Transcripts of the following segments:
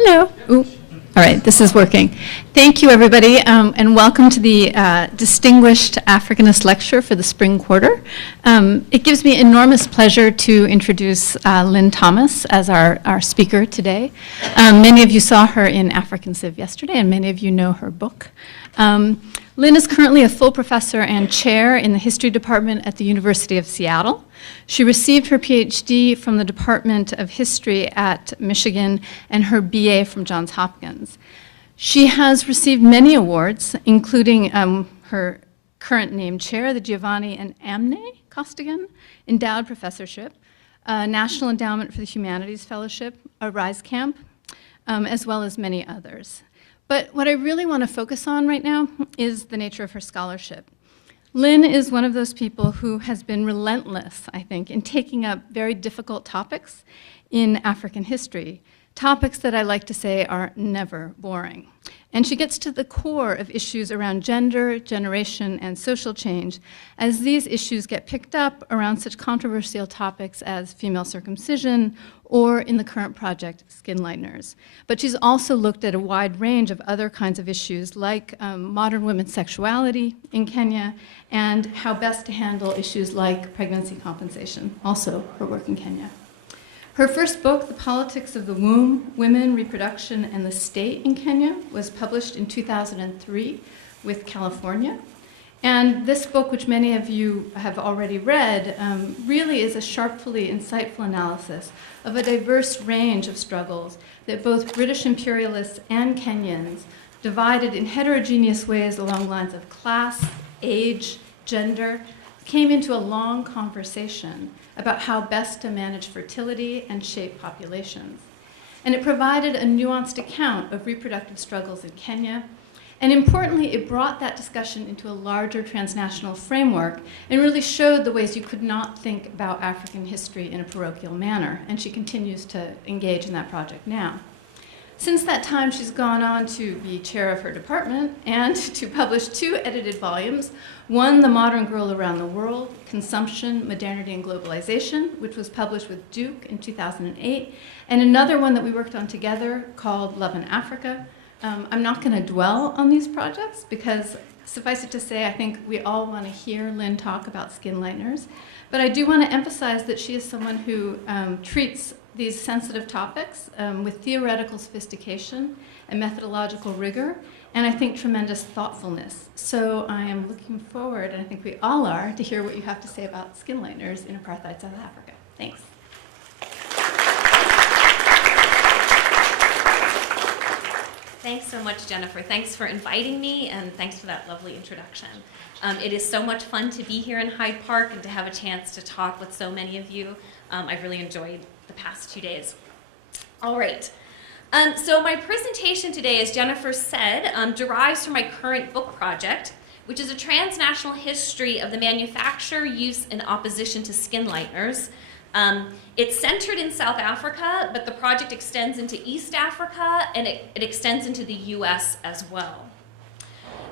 Hello. Ooh. All right, this is working. Thank you, everybody, and welcome to the Distinguished Africanist Lecture for the Spring Quarter. It gives me enormous pleasure to introduce Lynn Thomas as our speaker today. Many of you saw her in African Civ yesterday, and many of you know her book. Lynn is currently a full professor and chair in the history department at the University of Seattle. She received her PhD from the Department of History at Michigan and her BA from Johns Hopkins. She has received many awards, including her current named chair, the Giovanni and Amne Costigan Endowed Professorship, National Endowment for the Humanities Fellowship, a RISE Camp, as well as many others. But what I really want to focus on right now is the nature of her scholarship. Lynn is one of those people who has been relentless, I think, in taking up very difficult topics in African history, topics that I like to say are never boring. And she gets to the core of issues around gender, generation, and social change, as these issues get picked up around such controversial topics as female circumcision, or in the current project, skin lighteners. But she's also looked at a wide range of other kinds of issues like modern women's sexuality in Kenya and how best to handle issues like pregnancy compensation, also her work in Kenya. Her first book, The Politics of the Womb, Women, Reproduction, and the State in Kenya, was published in 2003 with California. And this book, which many of you have already read, really is a sharply insightful analysis of a diverse range of struggles that both British imperialists and Kenyans, divided in heterogeneous ways along lines of class, age, gender, came into a long conversation about how best to manage fertility and shape populations. And it provided a nuanced account of reproductive struggles in Kenya. And importantly, it brought that discussion into a larger transnational framework and really showed the ways you could not think about African history in a parochial manner. And she continues to engage in that project now. Since that time, she's gone on to be chair of her department and to publish 2 edited volumes. One, The Modern Girl Around the World, Consumption, Modernity, and Globalization, which was published with Duke in 2008. And another one that we worked on together called Love in Africa. I'm not going to dwell on these projects because, suffice it to say, I think we all want to hear Lynn talk about skin lighteners. But I do want to emphasize that she is someone who treats these sensitive topics with theoretical sophistication and methodological rigor, and I think tremendous thoughtfulness. So I am looking forward, and I think we all are, to hear what you have to say about skin lighteners in apartheid South Africa. Thanks. Thanks so much, Jennifer. Thanks for inviting me, and thanks for that lovely introduction. It is so much fun to be here in Hyde Park and to have a chance to talk with so many of you. I've really enjoyed the past 2 days. All right. So my presentation today, as Jennifer said, derives from my current book project, which is a transnational history of the manufacture, use, and opposition to skin lighteners. It's centered in South Africa, but the project extends into East Africa, and it extends into the US as well.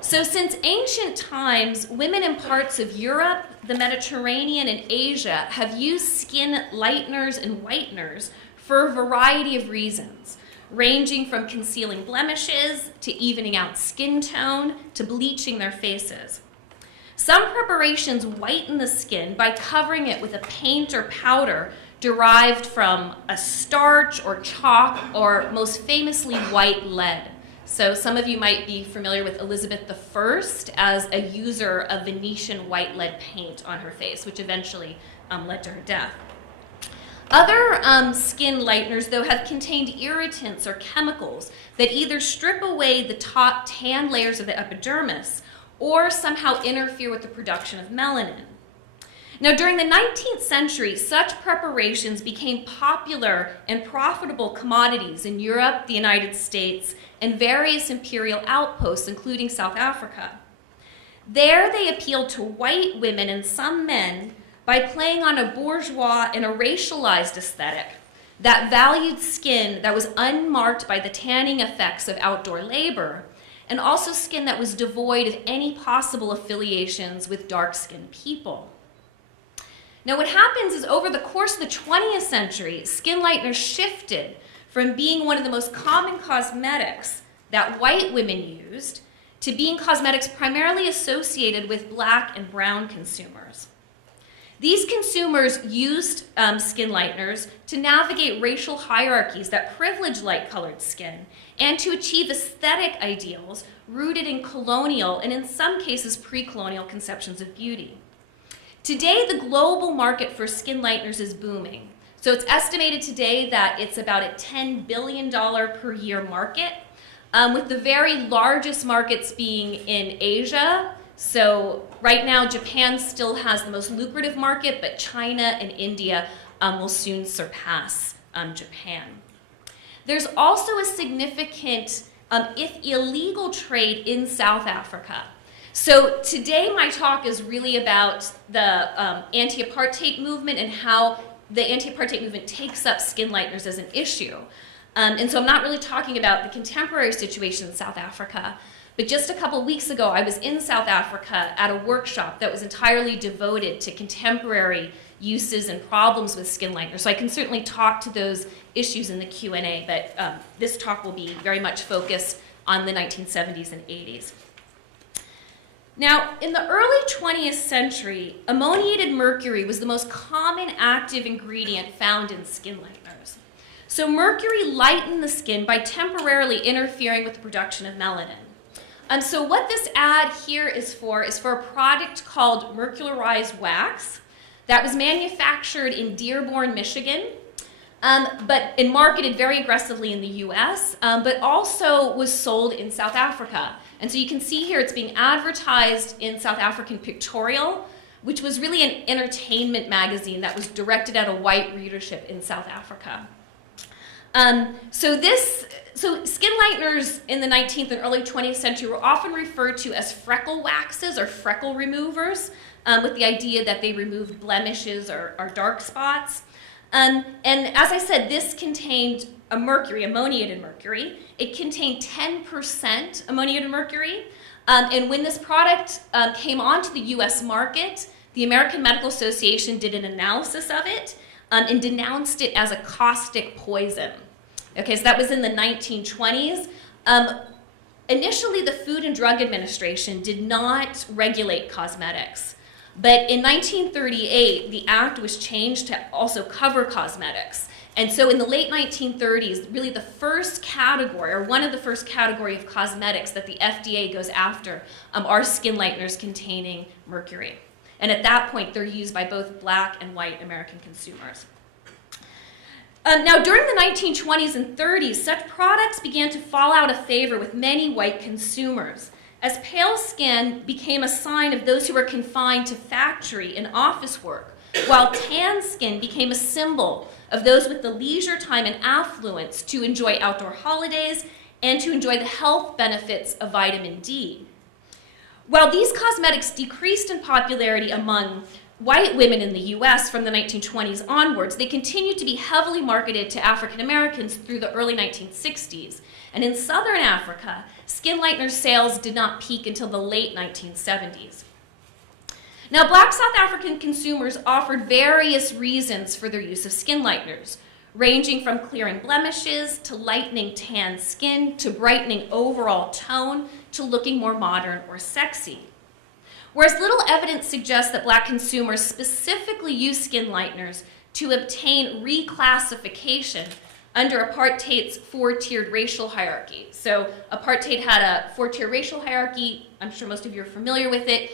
So since ancient times, women in parts of Europe, the Mediterranean, and Asia have used skin lighteners and whiteners for a variety of reasons, ranging from concealing blemishes, to evening out skin tone, to bleaching their faces. Some preparations whiten the skin by covering it with a paint or powder derived from a starch or chalk, or most famously white lead. So some of you might be familiar with Elizabeth I as a user of Venetian white lead paint on her face, which eventually led to her death. Other skin lighteners, though, have contained irritants or chemicals that either strip away the top tan layers of the epidermis or somehow interfere with the production of melanin. Now, during the 19th century, such preparations became popular and profitable commodities in Europe, the United States, and various imperial outposts, including South Africa. There, they appealed to white women and some men by playing on a bourgeois and a racialized aesthetic that valued skin that was unmarked by the tanning effects of outdoor labor, and also skin that was devoid of any possible affiliations with dark-skinned people. Now, what happens is over the course of the 20th century, skin lighteners shifted from being one of the most common cosmetics that white women used to being cosmetics primarily associated with black and brown consumers. These consumers used skin lighteners to navigate racial hierarchies that privilege light-colored skin and to achieve aesthetic ideals rooted in colonial and in some cases pre-colonial conceptions of beauty. Today, the global market for skin lighteners is booming. So it's estimated today that it's about a $10 billion per year market, with the very largest markets being in Asia. So right now, Japan still has the most lucrative market, but China and India will soon surpass Japan. There's also a significant, if illegal, trade in South Africa. So today my talk is really about the anti-apartheid movement and how the anti-apartheid movement takes up skin lighteners as an issue. And so I'm not really talking about the contemporary situation in South Africa, but just a couple weeks ago I was in South Africa at a workshop that was entirely devoted to contemporary uses and problems with skin lighteners. So I can certainly talk to those issues in the Q&A, but this talk will be very much focused on the 1970s and 80s. Now, in the early 20th century, ammoniated mercury was the most common active ingredient found in skin lighteners. So mercury lightened the skin by temporarily interfering with the production of melanin. So what this ad here is for a product called mercularized wax that was manufactured in Dearborn, Michigan, and marketed very aggressively in the US, but also was sold in South Africa. And so you can see here it's being advertised in South African Pictorial, which was really an entertainment magazine that was directed at a white readership in South Africa. So skin lighteners in the 19th and early 20th century were often referred to as freckle waxes or freckle removers, with the idea that they removed blemishes or dark spots. And as I said, this contained ammoniated mercury. It contained 10% ammoniated mercury. And when this product came onto the US market, the American Medical Association did an analysis of it and denounced it as a caustic poison. Okay, so that was in the 1920s. Initially, the Food and Drug Administration did not regulate cosmetics. But in 1938, the act was changed to also cover cosmetics. And so in the late 1930s, really the first category, or one of the first category of cosmetics that the FDA goes after are skin lighteners containing mercury. And at that point, they're used by both black and white American consumers. Now, during the 1920s and 30s, such products began to fall out of favor with many white consumers, as pale skin became a sign of those who were confined to factory and office work, while tan skin became a symbol of those with the leisure time and affluence to enjoy outdoor holidays and to enjoy the health benefits of vitamin D. While these cosmetics decreased in popularity among white women in the US from the 1920s onwards, they continued to be heavily marketed to African Americans through the early 1960s. And in Southern Africa, skin lighteners sales did not peak until the late 1970s. Now, black South African consumers offered various reasons for their use of skin lighteners, ranging from clearing blemishes, to lightening tan skin, to brightening overall tone, to looking more modern or sexy. Whereas little evidence suggests that black consumers specifically use skin lighteners to obtain reclassification under apartheid's four-tiered racial hierarchy. So apartheid had a four-tier racial hierarchy. I'm sure most of you are familiar with it,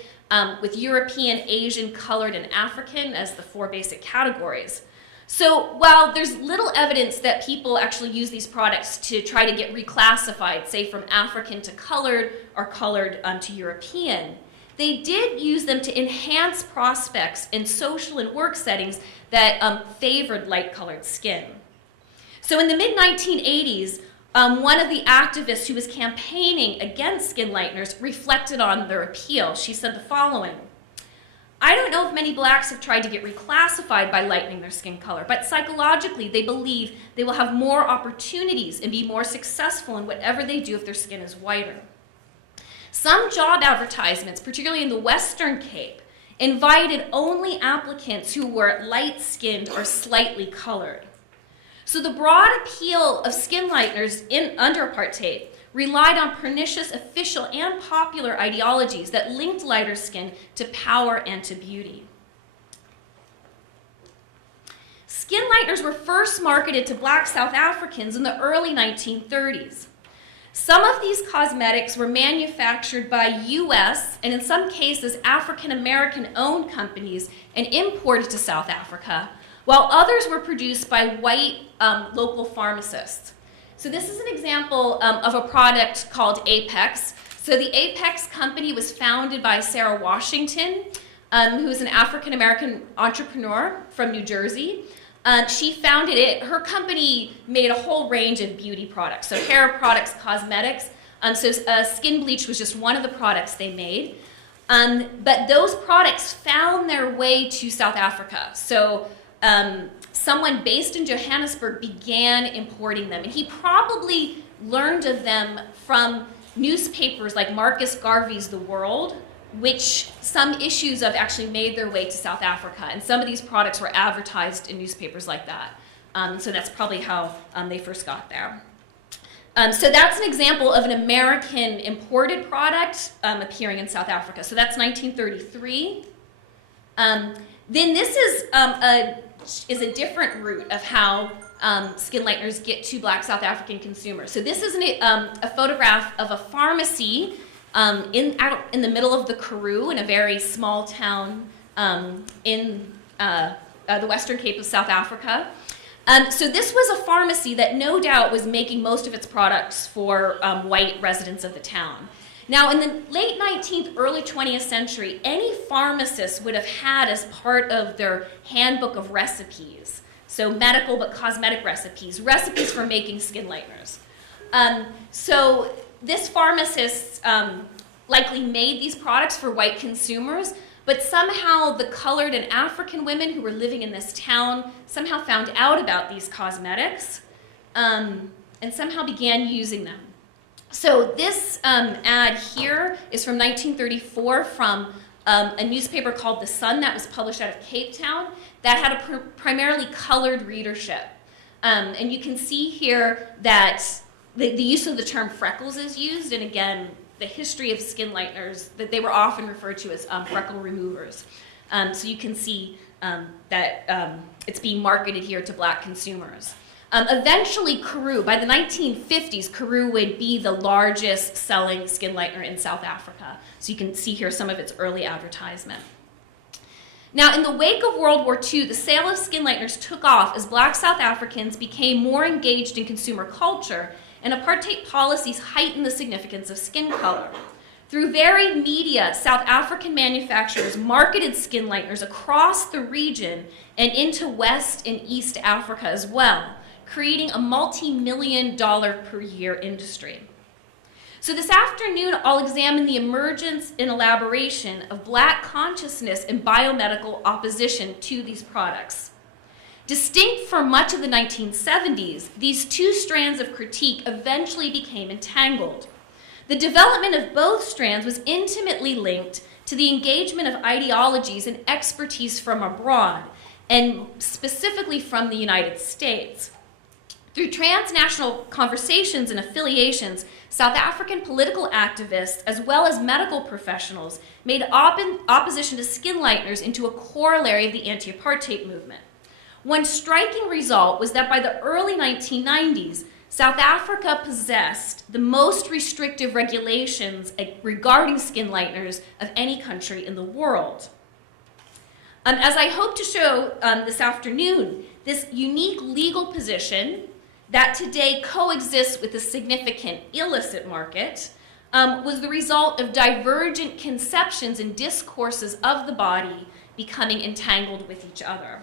with European, Asian, colored, and African as the four basic categories. So while there's little evidence that people actually use these products to try to get reclassified, say from African to colored or colored to European, they did use them to enhance prospects in social and work settings that favored light-colored skin. So in the mid-1980s, one of the activists who was campaigning against skin lighteners reflected on their appeal. She said the following: "I don't know if many blacks have tried to get reclassified by lightening their skin color, but psychologically they believe they will have more opportunities and be more successful in whatever they do if their skin is whiter." Some job advertisements, particularly in the Western Cape, invited only applicants who were light-skinned or slightly colored. So the broad appeal of skin lighteners under apartheid relied on pernicious official and popular ideologies that linked lighter skin to power and to beauty. Skin lighteners were first marketed to black South Africans in the early 1930s. Some of these cosmetics were manufactured by US and in some cases African American owned companies and imported to South Africa, while others were produced by white local pharmacists. So this is an example of a product called Apex. So the Apex company was founded by Sarah Washington, who is an African American entrepreneur from New Jersey. She founded it. Her company made a whole range of beauty products, so hair products, cosmetics. Skin bleach was just one of the products they made. But those products found their way to South Africa. So someone based in Johannesburg began importing them, and he probably learned of them from newspapers like Marcus Garvey's The World, which some issues of actually made their way to South Africa, and some of these products were advertised in newspapers like that. So that's probably how they first got there. So that's an example of an American imported product appearing in South Africa. So that's 1933. Then this is a different route of how skin lighteners get to black South African consumers. So this is a photograph of a pharmacy out in the middle of the Karoo in a very small town in the Western Cape of South Africa. So this was a pharmacy that no doubt was making most of its products for white residents of the town. Now, in the late 19th, early 20th century, any pharmacist would have had as part of their handbook of recipes, so medical but cosmetic recipes for making skin lighteners. So this pharmacist likely made these products for white consumers, but somehow the colored and African women who were living in this town somehow found out about these cosmetics and somehow began using them. So this ad here is from 1934 from a newspaper called The Sun that was published out of Cape Town that had a primarily colored readership. And you can see here that the use of the term freckles is used, and again, the history of skin lighteners, that they were often referred to as freckle removers. So you can see that it's being marketed here to black consumers. Eventually, Karoo, by the 1950s, Karoo would be the largest selling skin lightener in South Africa. So you can see here some of its early advertisement. Now, in the wake of World War II, the sale of skin lighteners took off as black South Africans became more engaged in consumer culture, and apartheid policies heightened the significance of skin color. Through varied media, South African manufacturers marketed skin lighteners across the region and into West and East Africa as well, creating a multi-million-dollar per year industry. So this afternoon, I'll examine the emergence and elaboration of black consciousness and biomedical opposition to these products. Distinct from much of the 1970s, these two strands of critique eventually became entangled. The development of both strands was intimately linked to the engagement of ideologies and expertise from abroad, and specifically from the United States. Through transnational conversations and affiliations, South African political activists, as well as medical professionals, made opposition to skin lighteners into a corollary of the anti-apartheid movement. One striking result was that by the early 1990s, South Africa possessed the most restrictive regulations regarding skin lighteners of any country in the world. As I hope to show this afternoon, this unique legal position that today coexists with a significant illicit market was the result of divergent conceptions and discourses of the body becoming entangled with each other.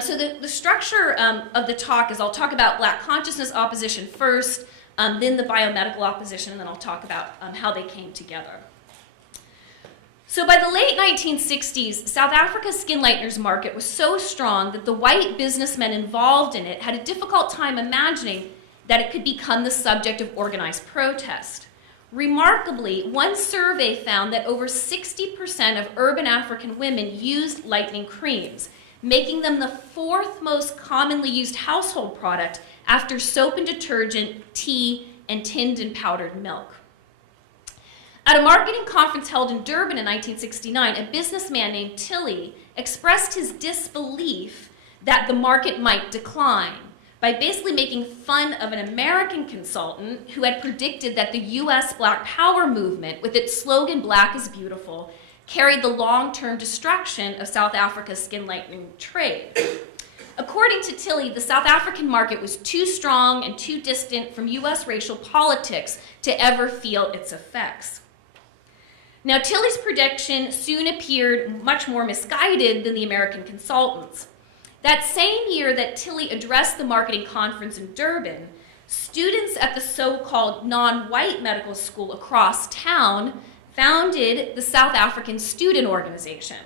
So the structure of the talk is I'll talk about black consciousness opposition first, then the biomedical opposition, and then I'll talk about how they came together. So by the late 1960s, South Africa's skin lighteners market was so strong that the white businessmen involved in it had a difficult time imagining that it could become the subject of organized protest. Remarkably, one survey found that over 60% of urban African women used lightening creams, making them the fourth most commonly used household product after soap and detergent, tea, and tinned and powdered milk. At a marketing conference held in Durban in 1969, a businessman named Tilly expressed his disbelief that the market might decline by basically making fun of an American consultant who had predicted that the US Black Power movement, with its slogan, "Black is Beautiful," carried the long-term destruction of South Africa's skin lightening trade. According to Tilly, the South African market was too strong and too distant from US racial politics to ever feel its effects. Now, Tilly's prediction soon appeared much more misguided than the American consultants. That same year that Tilly addressed the marketing conference in Durban, students at the so-called non-white medical school across town founded the South African Student Organization,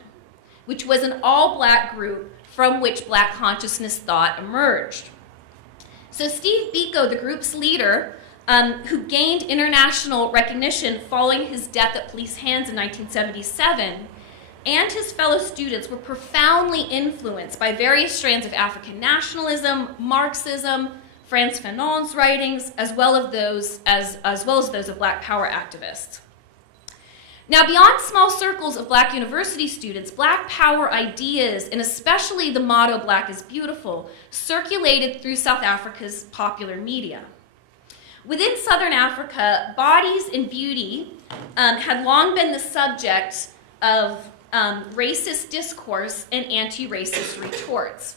which was an all-black group from which black consciousness thought emerged. So Steve Biko, the group's leader, who gained international recognition following his death at police hands in 1977, and his fellow students were profoundly influenced by various strands of African nationalism, Marxism, Frantz Fanon's writings, as well as those of Black Power activists. Now, beyond small circles of Black university students, Black Power ideas, and especially the motto, "Black is Beautiful," circulated through South Africa's popular media. Within Southern Africa, bodies and beauty had long been the subject of racist discourse and anti-racist retorts.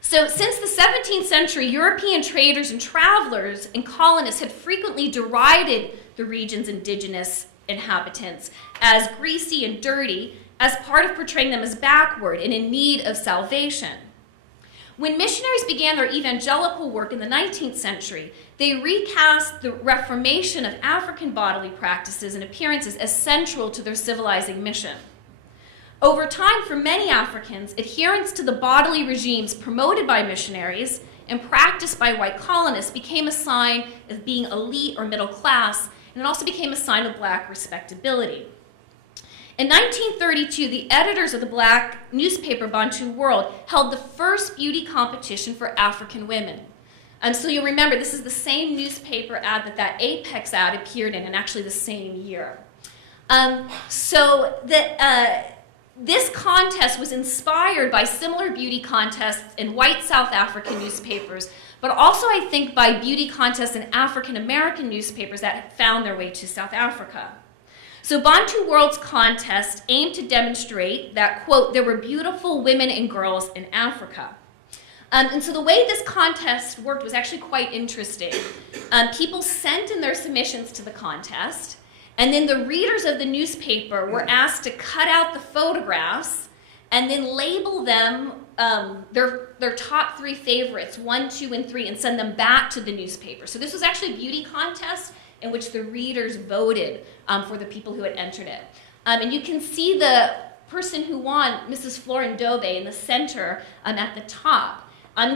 So since the 17th century, European traders and travelers and colonists had frequently derided the region's indigenous inhabitants as greasy and dirty, as part of portraying them as backward and in need of salvation. When missionaries began their evangelical work in the 19th century, they recast the reformation of African bodily practices and appearances as central to their civilizing mission. Over time, for many Africans, adherence to the bodily regimes promoted by missionaries and practiced by white colonists became a sign of being elite or middle class, and it also became a sign of Black respectability. In 1932, the editors of the Black newspaper Bantu World held the first beauty competition for African women. So you'll remember, this is the same newspaper ad that Apex ad appeared in, and actually the same year. This contest was inspired by similar beauty contests in white South African newspapers, but also, I think, by beauty contests in African American newspapers that had found their way to South Africa. So Bantu World's contest aimed to demonstrate that, quote, there were beautiful women and girls in Africa. And so the way this contest worked was actually quite interesting. People sent in their submissions to the contest, and then the readers of the newspaper were asked to cut out the photographs and then label them their top 3 favorites, 1, 2, and 3, and send them back to the newspaper. So this was actually a beauty contest in which the readers voted for the people who had entered it. And you can see the person who won, Mrs. Florin Dobe, in the center at the top.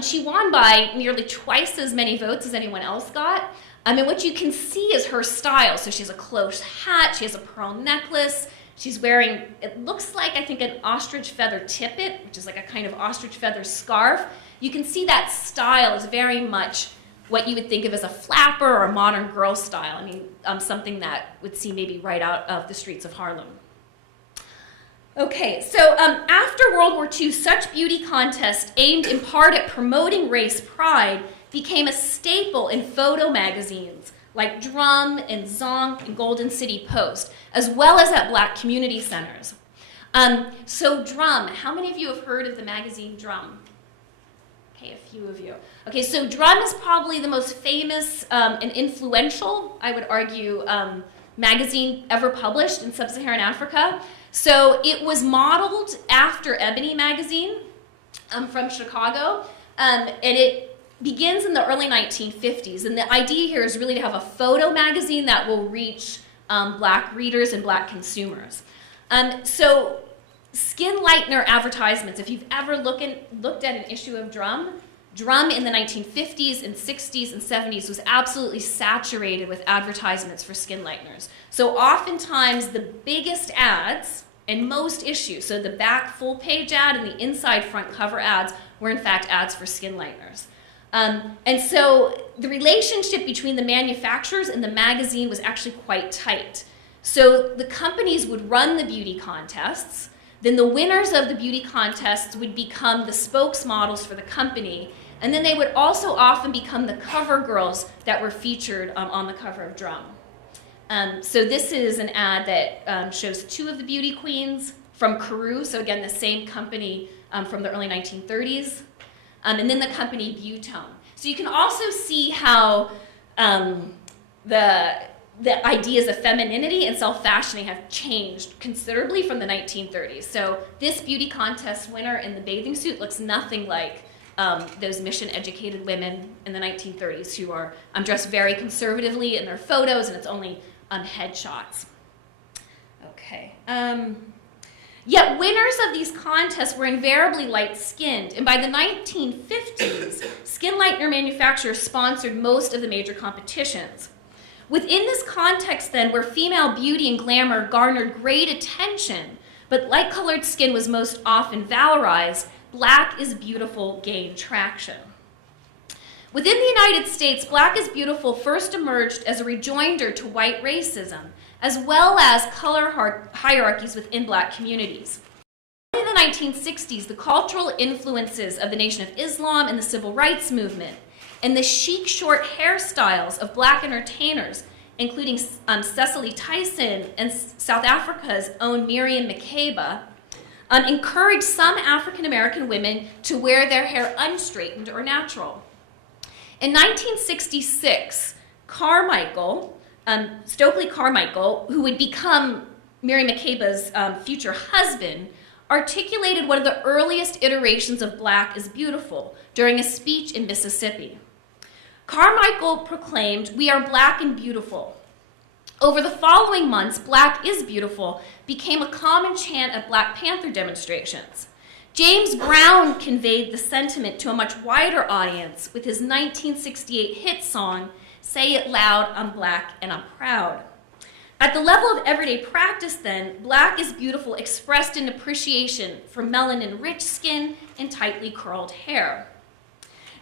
She won by nearly twice as many votes as anyone else got. And what you can see is her style. So she has a close hat, she has a pearl necklace, she's wearing, it looks like, I think, an ostrich feather tippet, which is like a kind of ostrich feather scarf. You can see that style is very much what you would think of as a flapper or a modern girl style. I mean, something that would seem maybe right out of the streets of Harlem. Okay, so after World War II, such beauty contests aimed in part at promoting race pride became a staple in photo magazines like Drum and Zonk and Golden City Post, as well as at Black community centers. So Drum, how many of you have heard of the magazine Drum? Okay, a few of you. Okay, so Drum is probably the most famous and influential, I would argue, magazine ever published in sub-Saharan Africa. So it was modeled after Ebony magazine from Chicago, and it begins in the early 1950s. And the idea here is really to have a photo magazine that will reach Black readers and Black consumers. So skin lightener advertisements, if you've ever looked at an issue of Drum in the 1950s and 60s and 70s was absolutely saturated with advertisements for skin lighteners. So oftentimes the biggest ads And most issues, so the back full page ad and the inside front cover ads, were in fact ads for skin lighteners. And so the relationship between the manufacturers and the magazine was actually quite tight. So the companies would run the beauty contests, then the winners of the beauty contests would become the spokesmodels for the company, and then they would also often become the cover girls that were featured on the cover of Drum. So this is an ad that shows two of the beauty queens from Carew, so again, the same company from the early 1930s, and then the company Butone. So you can also see how the ideas of femininity and self-fashioning have changed considerably from the 1930s. So this beauty contest winner in the bathing suit looks nothing like those mission-educated women in the 1930s who are dressed very conservatively in their photos, and it's only headshots. Okay. Yet winners of these contests were invariably light-skinned, and by the 1950s, skin lightener manufacturers sponsored most of the major competitions. Within this context, then, where female beauty and glamour garnered great attention, but light-colored skin was most often valorized, Black is Beautiful gained traction. Within the United States, Black is Beautiful first emerged as a rejoinder to white racism, as well as color hierarchies within Black communities. In the 1960s, the cultural influences of the Nation of Islam and the Civil Rights Movement, and the chic short hairstyles of Black entertainers, including Cicely Tyson and South Africa's own Miriam Makeba, encouraged some African American women to wear their hair unstraightened or natural. In 1966, Stokely Carmichael, who would become Miriam Makeba's future husband, articulated one of the earliest iterations of Black is Beautiful during a speech in Mississippi. Carmichael proclaimed, "We are Black and beautiful." Over the following months, Black is Beautiful became a common chant at Black Panther demonstrations. James Brown conveyed the sentiment to a much wider audience with his 1968 hit song, "Say It Loud, I'm Black and I'm Proud." At the level of everyday practice then, Black is Beautiful expressed an appreciation for melanin-rich skin and tightly curled hair.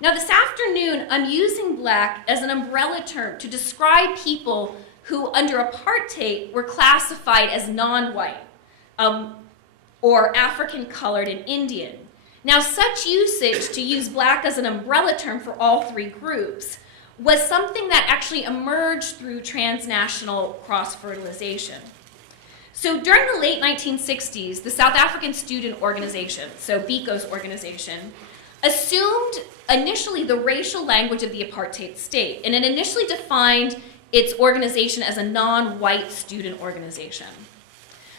Now this afternoon, I'm using Black as an umbrella term to describe people who under apartheid were classified as non-white, or African-colored and Indian. Now such usage to use Black as an umbrella term for all three groups was something that actually emerged through transnational cross-fertilization. So during the late 1960s, the South African Student Organization, so BICO's organization, assumed initially the racial language of the apartheid state, and it initially defined its organization as a non-white student organization.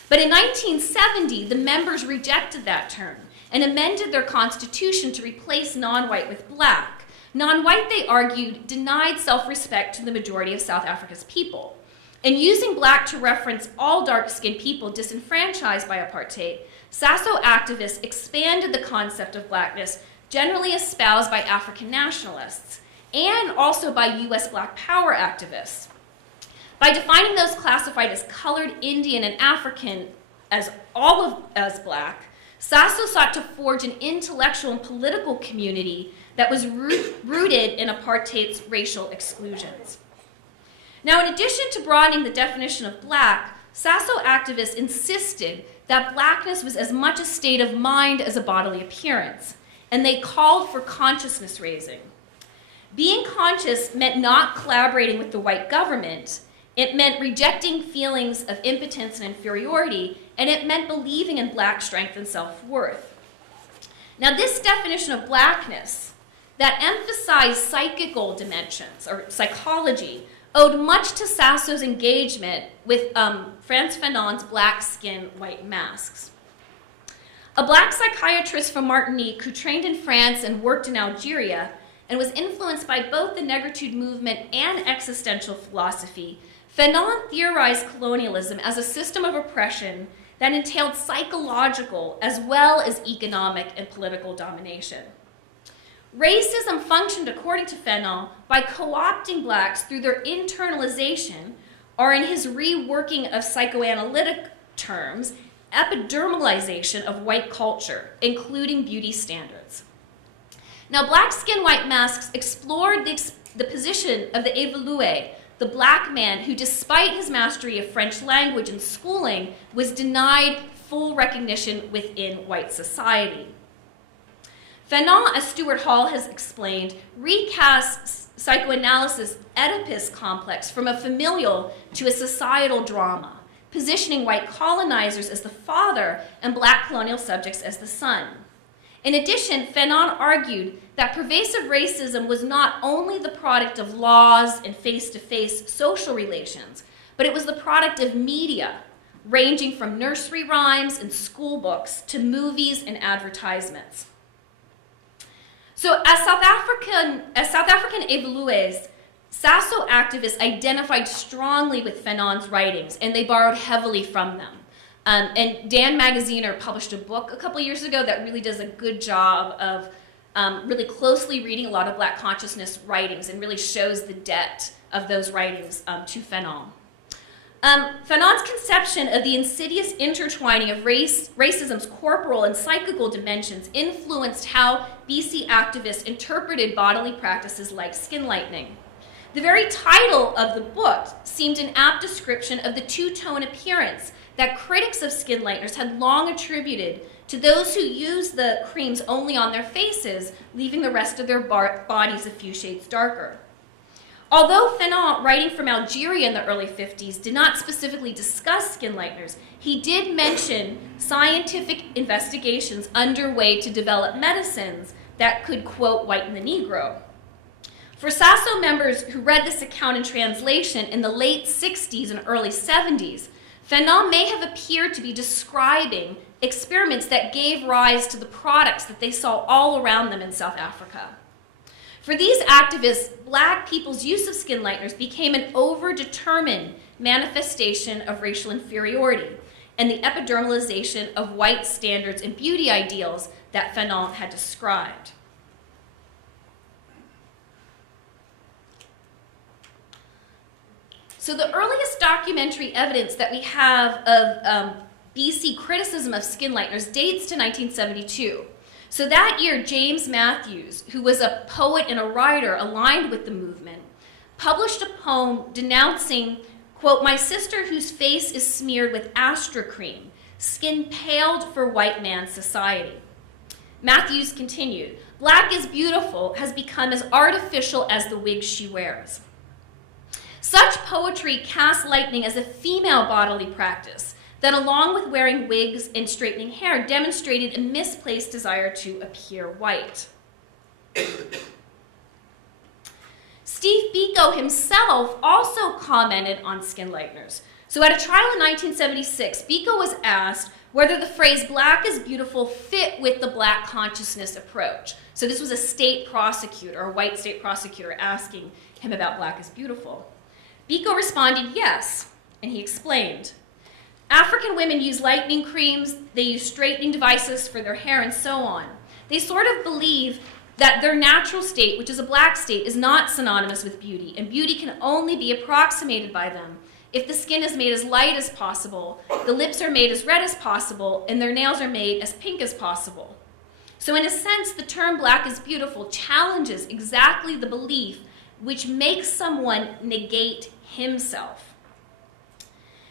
But in 1970, the members rejected that term and amended their constitution to replace non-white with Black. Non-white, they argued, denied self-respect to the majority of South Africa's people. And using Black to reference all dark-skinned people disenfranchised by apartheid, Sasso activists expanded the concept of Blackness generally espoused by African nationalists and also by US Black Power activists. By defining those classified as colored, Indian, and African as Black, Sasso sought to forge an intellectual and political community that was rooted in apartheid's racial exclusions. Now, in addition to broadening the definition of Black, Sasso activists insisted that Blackness was as much a state of mind as a bodily appearance, and they called for consciousness raising. Being conscious meant not collaborating with the white government. It meant rejecting feelings of impotence and inferiority, and it meant believing in Black strength and self-worth. Now, this definition of Blackness that emphasized psychical dimensions, or psychology, owed much to Sasso's engagement with Frantz Fanon's Black Skin, White Masks. A Black psychiatrist from Martinique who trained in France and worked in Algeria and was influenced by both the Negritude movement and existential philosophy, Fanon theorized colonialism as a system of oppression that entailed psychological as well as economic and political domination. Racism functioned, according to Fanon, by co-opting Blacks through their internalization, or in his reworking of psychoanalytic terms, epidermalization of white culture, including beauty standards. Now, black skin white masks explored the position of the évolué, the black man who, despite his mastery of French language and schooling, was denied full recognition within white society. Fanon, as Stuart Hall has explained, recasts psychoanalysis' Oedipus complex from a familial to a societal drama, positioning white colonizers as the father and black colonial subjects as the son. In addition, Fanon argued that pervasive racism was not only the product of laws and face-to-face social relations, but it was the product of media, ranging from nursery rhymes and school books to movies and advertisements. So as South African évolués, Sasso activists identified strongly with Fanon's writings, and they borrowed heavily from them. And Dan Magaziner published a book a couple years ago that really does a good job of really closely reading a lot of Black consciousness writings and really shows the debt of those writings to Fanon. Fanon's conception of the insidious intertwining of racism's corporal and psychical dimensions influenced how BC activists interpreted bodily practices like skin lightening. The very title of the book seemed an apt description of the two-tone appearance that critics of skin lighteners had long attributed to those who used the creams only on their faces, leaving the rest of their bodies a few shades darker. Although Fanon, writing from Algeria in the early 50s, did not specifically discuss skin lighteners, he did mention scientific investigations underway to develop medicines that could, quote, whiten the Negro. For Sasso members who read this account in translation in the late 60s and early 70s, Fanon may have appeared to be describing experiments that gave rise to the products that they saw all around them in South Africa. For these activists, Black people's use of skin lighteners became an overdetermined manifestation of racial inferiority and the epidermalization of white standards and beauty ideals that Fanon had described. So the earliest documentary evidence that we have of BC criticism of skin lighteners dates to 1972. So that year, James Matthews, who was a poet and a writer aligned with the movement, published a poem denouncing, quote, "My sister whose face is smeared with Astra cream, skin paled for white man's society." Matthews continued, "Black is beautiful has become as artificial as the wig she wears." Such poetry casts lightening as a female bodily practice that, along with wearing wigs and straightening hair, demonstrated a misplaced desire to appear white. Steve Biko himself also commented on skin lighteners. So at a trial in 1976, Biko was asked whether the phrase "Black is beautiful" fit with the Black consciousness approach. So this was a state prosecutor, a white state prosecutor, asking him about Black is beautiful. Biko responded yes, and he explained, "African women use lightening creams, they use straightening devices for their hair, and so on. They sort of believe that their natural state, which is a Black state, is not synonymous with beauty, and beauty can only be approximated by them if the skin is made as light as possible, the lips are made as red as possible, and their nails are made as pink as possible. So in a sense, the term Black is beautiful challenges exactly the belief which makes someone negate himself."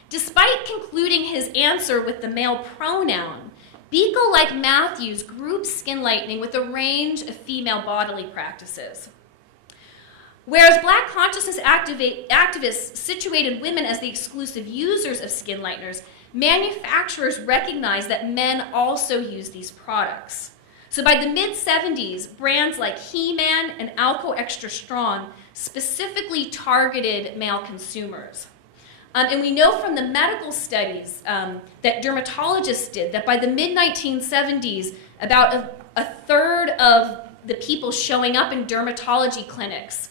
Despite concluding his answer with the male pronoun, Biko, like Matthews, groups skin lightening with a range of female bodily practices. Whereas Black consciousness activists situated women as the exclusive users of skin lighteners, manufacturers recognized that men also use these products. So by the mid-70s, brands like He-Man and Alco Extra Strong specifically targeted male consumers. And we know from the medical studies that dermatologists did that by the mid-1970s, about a third of the people showing up in dermatology clinics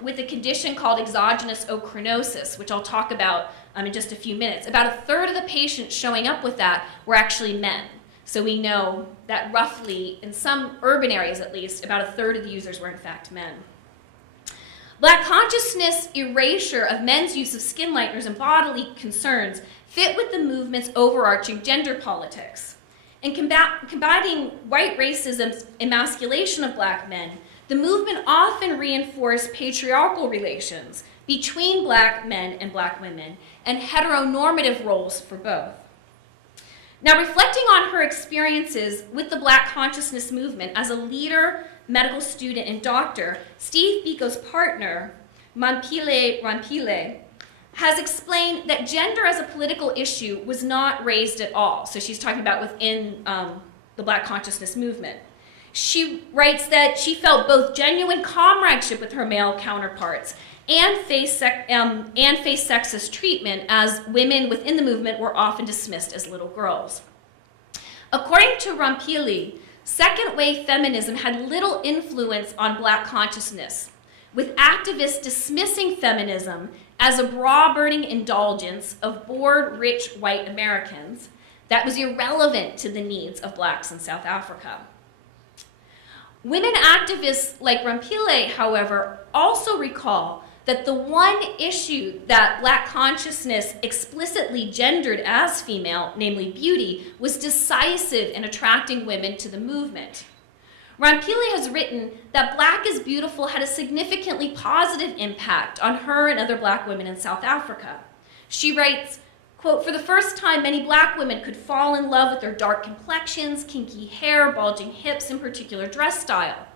with a condition called exogenous ochronosis, which I'll talk about in just a few minutes, about a third of the patients showing up with that were actually men. So we know that roughly, in some urban areas at least, about a third of the users were in fact men. Black consciousness erasure of men's use of skin lighteners and bodily concerns fit with the movement's overarching gender politics. In combating white racism's emasculation of black men, the movement often reinforced patriarchal relations between black men and black women and heteronormative roles for both. Now, reflecting on her experiences with the Black consciousness movement as a leader, medical student, and doctor, Steve Biko's partner, Mampile Rampile, has explained that gender as a political issue was not raised at all. So she's talking about within the Black consciousness movement. She writes that she felt both genuine comradeship with her male counterparts and faced sexist treatment, as women within the movement were often dismissed as little girls. According to Rampili, second-wave feminism had little influence on Black consciousness, with activists dismissing feminism as a bra-burning indulgence of bored, rich white Americans that was irrelevant to the needs of Blacks in South Africa. Women activists like Rampile, however, also recall that the one issue that Black consciousness explicitly gendered as female, namely beauty, was decisive in attracting women to the movement. Rampile has written that Black is Beautiful had a significantly positive impact on her and other Black women in South Africa. She writes, quote, "For the first time, many Black women could fall in love with their dark complexions, kinky hair, bulging hips, and particular dress style.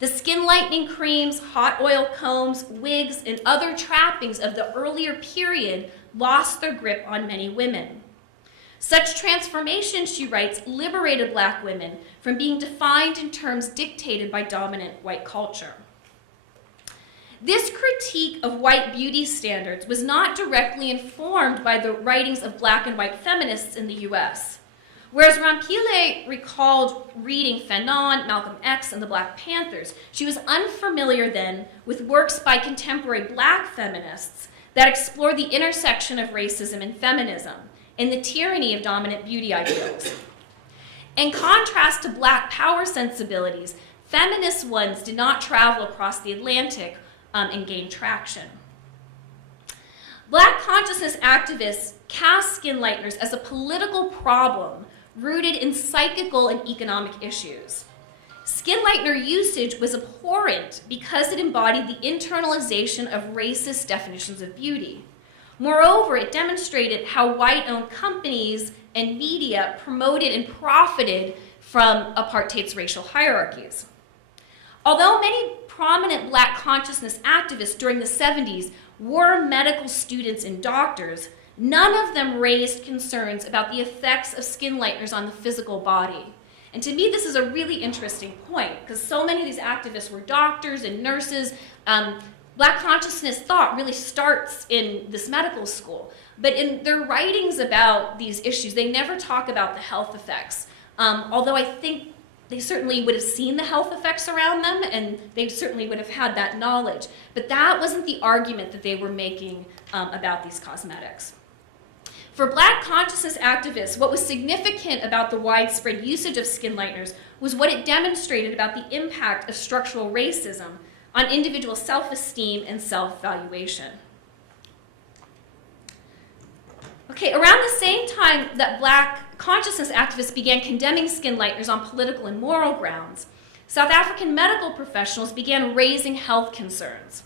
The skin lightening creams, hot oil combs, wigs, and other trappings of the earlier period lost their grip on many women. Such transformation," she writes, "liberated Black women from being defined in terms dictated by dominant white culture." This critique of white beauty standards was not directly informed by the writings of Black and white feminists in the US. Whereas Rampile recalled reading Fanon, Malcolm X, and the Black Panthers, she was unfamiliar then with works by contemporary Black feminists that explore the intersection of racism and feminism and the tyranny of dominant beauty ideals. In contrast to Black power sensibilities, feminist ones did not travel across the Atlantic and gain traction. Black consciousness activists cast skin lighteners as a political problem rooted in psychical and economic issues. Skin lightener usage was abhorrent because it embodied the internalization of racist definitions of beauty. Moreover, it demonstrated how white-owned companies and media promoted and profited from apartheid's racial hierarchies. Although many prominent Black consciousness activists during the 70s were medical students and doctors, none of them raised concerns about the effects of skin lighteners on the physical body. And to me, this is a really interesting point, because so many of these activists were doctors and nurses. Black consciousness thought really starts in this medical school. But in their writings about these issues, they never talk about the health effects. Although I think they certainly would have seen the health effects around them, and they certainly would have had that knowledge. But that wasn't the argument that they were making about these cosmetics. For Black consciousness activists, what was significant about the widespread usage of skin lighteners was what it demonstrated about the impact of structural racism on individual self-esteem and self-valuation. Okay, around the same time that Black consciousness activists began condemning skin lighteners on political and moral grounds, South African medical professionals began raising health concerns.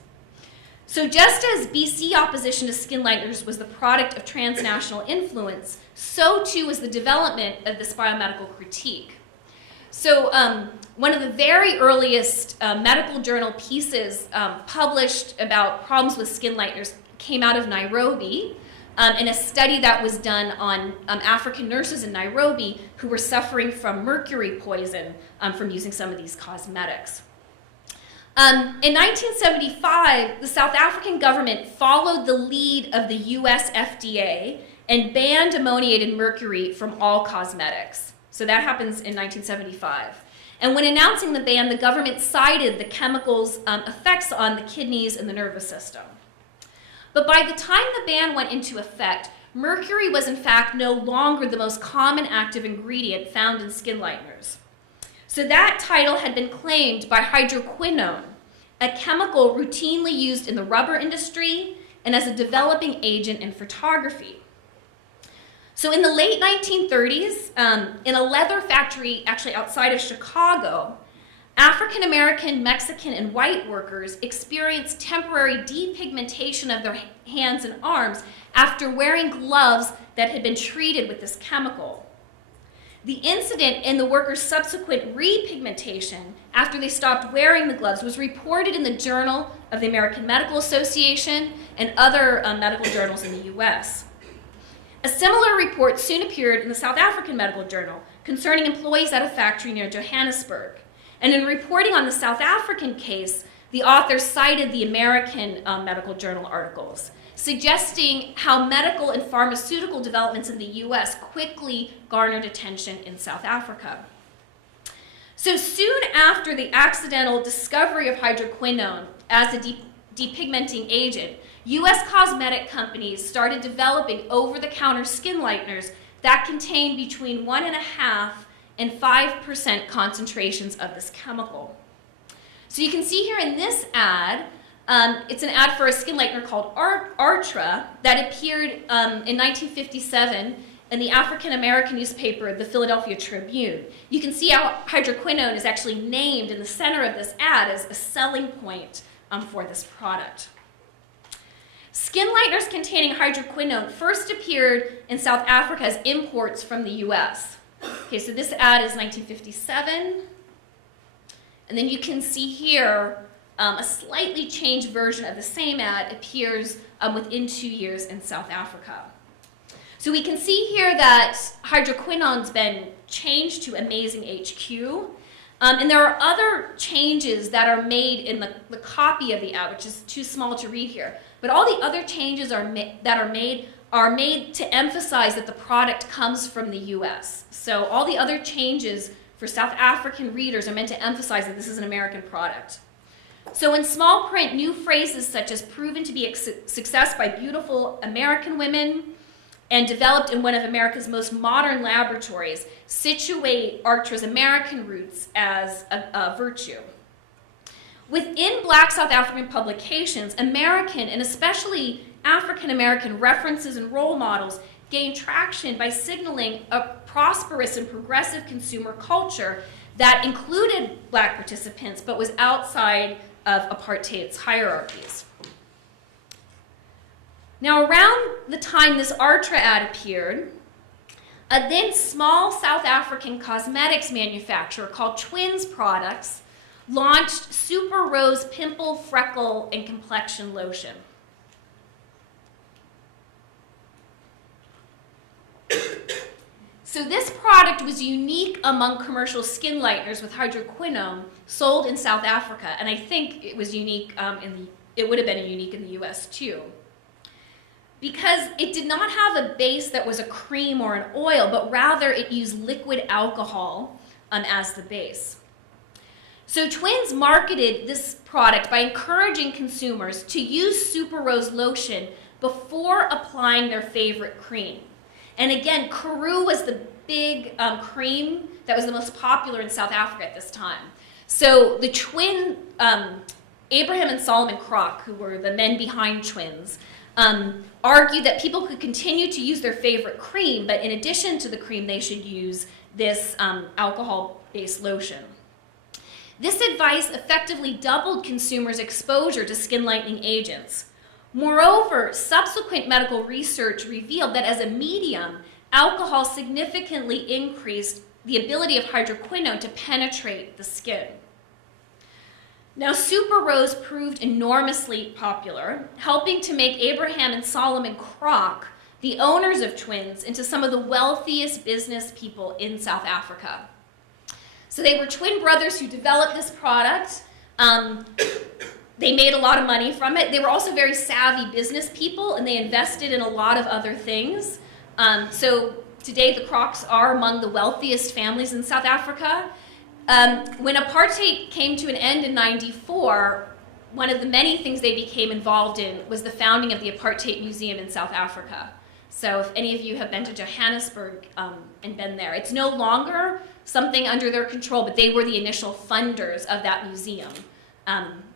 So just as BC opposition to skin lighteners was the product of transnational influence, so too was the development of this biomedical critique. So one of the very earliest medical journal pieces published about problems with skin lighteners came out of Nairobi, in a study that was done on African nurses in Nairobi who were suffering from mercury poison from using some of these cosmetics. In 1975, the South African government followed the lead of the US FDA and banned ammoniated mercury from all cosmetics. So that happens in 1975. And when announcing the ban, the government cited the chemical's effects on the kidneys and the nervous system. But by the time the ban went into effect, mercury was in fact no longer the most common active ingredient found in skin lighteners. So that title had been claimed by hydroquinone, a chemical routinely used in the rubber industry and as a developing agent in photography. So in the late 1930s, in a leather factory actually outside of Chicago, African American, Mexican, and white workers experienced temporary depigmentation of their hands and arms after wearing gloves that had been treated with this chemical. The incident and the workers' subsequent repigmentation after they stopped wearing the gloves was reported in the Journal of the American Medical Association and other medical journals in the US. A similar report soon appeared in the South African Medical Journal concerning employees at a factory near Johannesburg. And in reporting on the South African case, the authors cited the American Medical Journal articles, suggesting how medical and pharmaceutical developments in the US quickly garnered attention in South Africa. So soon after the accidental discovery of hydroquinone as a depigmenting agent, US cosmetic companies started developing over-the-counter skin lighteners that contained between 1.5% and 5% concentrations of this chemical. So you can see here in this ad, it's an ad for a skin lightener called Artra that appeared in 1957 in the African American newspaper, the Philadelphia Tribune. You can see how hydroquinone is actually named in the center of this ad as a selling point for this product. Skin lighteners containing hydroquinone first appeared in South Africa as imports from the US. Okay, so this ad is 1957. And then you can see here a slightly changed version of the same ad appears within 2 years in South Africa. So we can see here that hydroquinone's been changed to Amazing HQ. And there are other changes that are made in the copy of the ad, which is too small to read here. But all the other changes that are made to emphasize that the product comes from the US. So all the other changes for South African readers are meant to emphasize that this is an American product. So in small print, new phrases such as proven to be a success by beautiful American women and developed in one of America's most modern laboratories situate Artra's American roots as a virtue. Within Black South African publications, American and especially African American references and role models gained traction by signaling a prosperous and progressive consumer culture that included Black participants but was outside of apartheid's hierarchies. Now, around the time this Artra ad appeared, a then small South African cosmetics manufacturer called Twins Products launched Super Rose Pimple, Freckle, and Complexion Lotion. So this product was unique among commercial skin lighteners with hydroquinone sold in South Africa, and I think it was unique it would have been unique in the US too, because it did not have a base that was a cream or an oil, but rather it used liquid alcohol as the base. So Twins marketed this product by encouraging consumers to use Super Rose lotion before applying their favorite cream. And again, Karoo was the big cream that was the most popular in South Africa at this time. So the twin, Abraham and Solomon Kroc, who were the men behind Twins, argued that people could continue to use their favorite cream, but in addition to the cream, they should use this alcohol-based lotion. This advice effectively doubled consumers' exposure to skin lightening agents. Moreover, subsequent medical research revealed that as a medium, alcohol significantly increased the ability of hydroquinone to penetrate the skin. Now, Super Rose proved enormously popular, helping to make Abraham and Solomon Kroc, the owners of Twins, into some of the wealthiest business people in South Africa. So they were twin brothers who developed this product. They made a lot of money from it. They were also very savvy business people, and they invested in a lot of other things. So today, the Krocs are among the wealthiest families in South Africa. When apartheid came to an end in '94, one of the many things they became involved in was the founding of the Apartheid Museum in South Africa. So if any of you have been to Johannesburg and been there, it's no longer something under their control, but they were the initial funders of that museum.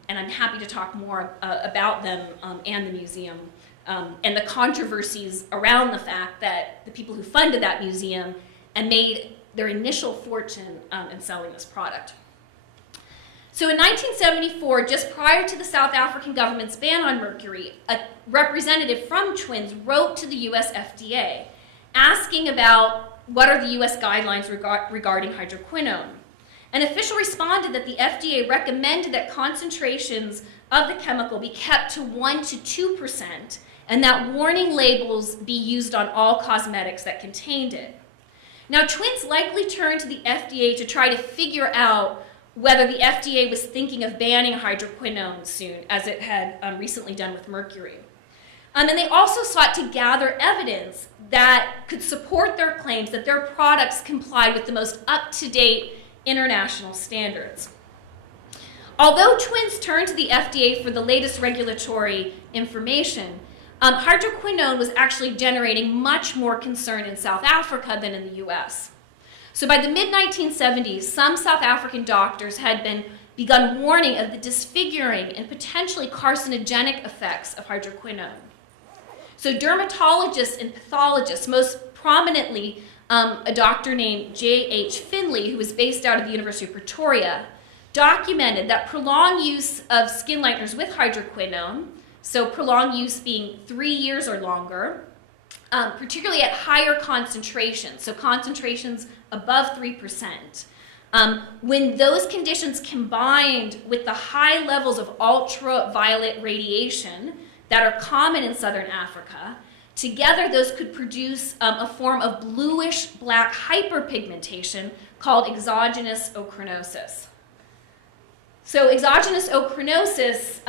And I'm happy to talk more about them and the museum and the controversies around the fact that the people who funded that museum and made their initial fortune in selling this product. So in 1974, just prior to the South African government's ban on mercury, a representative from Twins wrote to the US FDA asking about what are the US guidelines regarding hydroquinone. An official responded that the FDA recommended that concentrations of the chemical be kept to 1 to 2%, and that warning labels be used on all cosmetics that contained it. Now, Twins likely turned to the FDA to try to figure out whether the FDA was thinking of banning hydroquinone soon, as it had recently done with mercury. And they also sought to gather evidence that could support their claims that their products complied with the most up-to-date international standards. Although Twins turned to the FDA for the latest regulatory information, hydroquinone was actually generating much more concern in South Africa than in the US. So by the mid-1970s, some South African doctors had begun warning of the disfiguring and potentially carcinogenic effects of hydroquinone. So dermatologists and pathologists, most prominently a doctor named J.H. Finley, who was based out of the University of Pretoria, documented that prolonged use of skin lighteners with hydroquinone, so prolonged use being 3 years or longer, particularly at higher concentrations, so concentrations above 3%. When those conditions combined with the high levels of ultraviolet radiation that are common in southern Africa, together those could produce a form of bluish-black hyperpigmentation called exogenous ochronosis. So exogenous ochronosis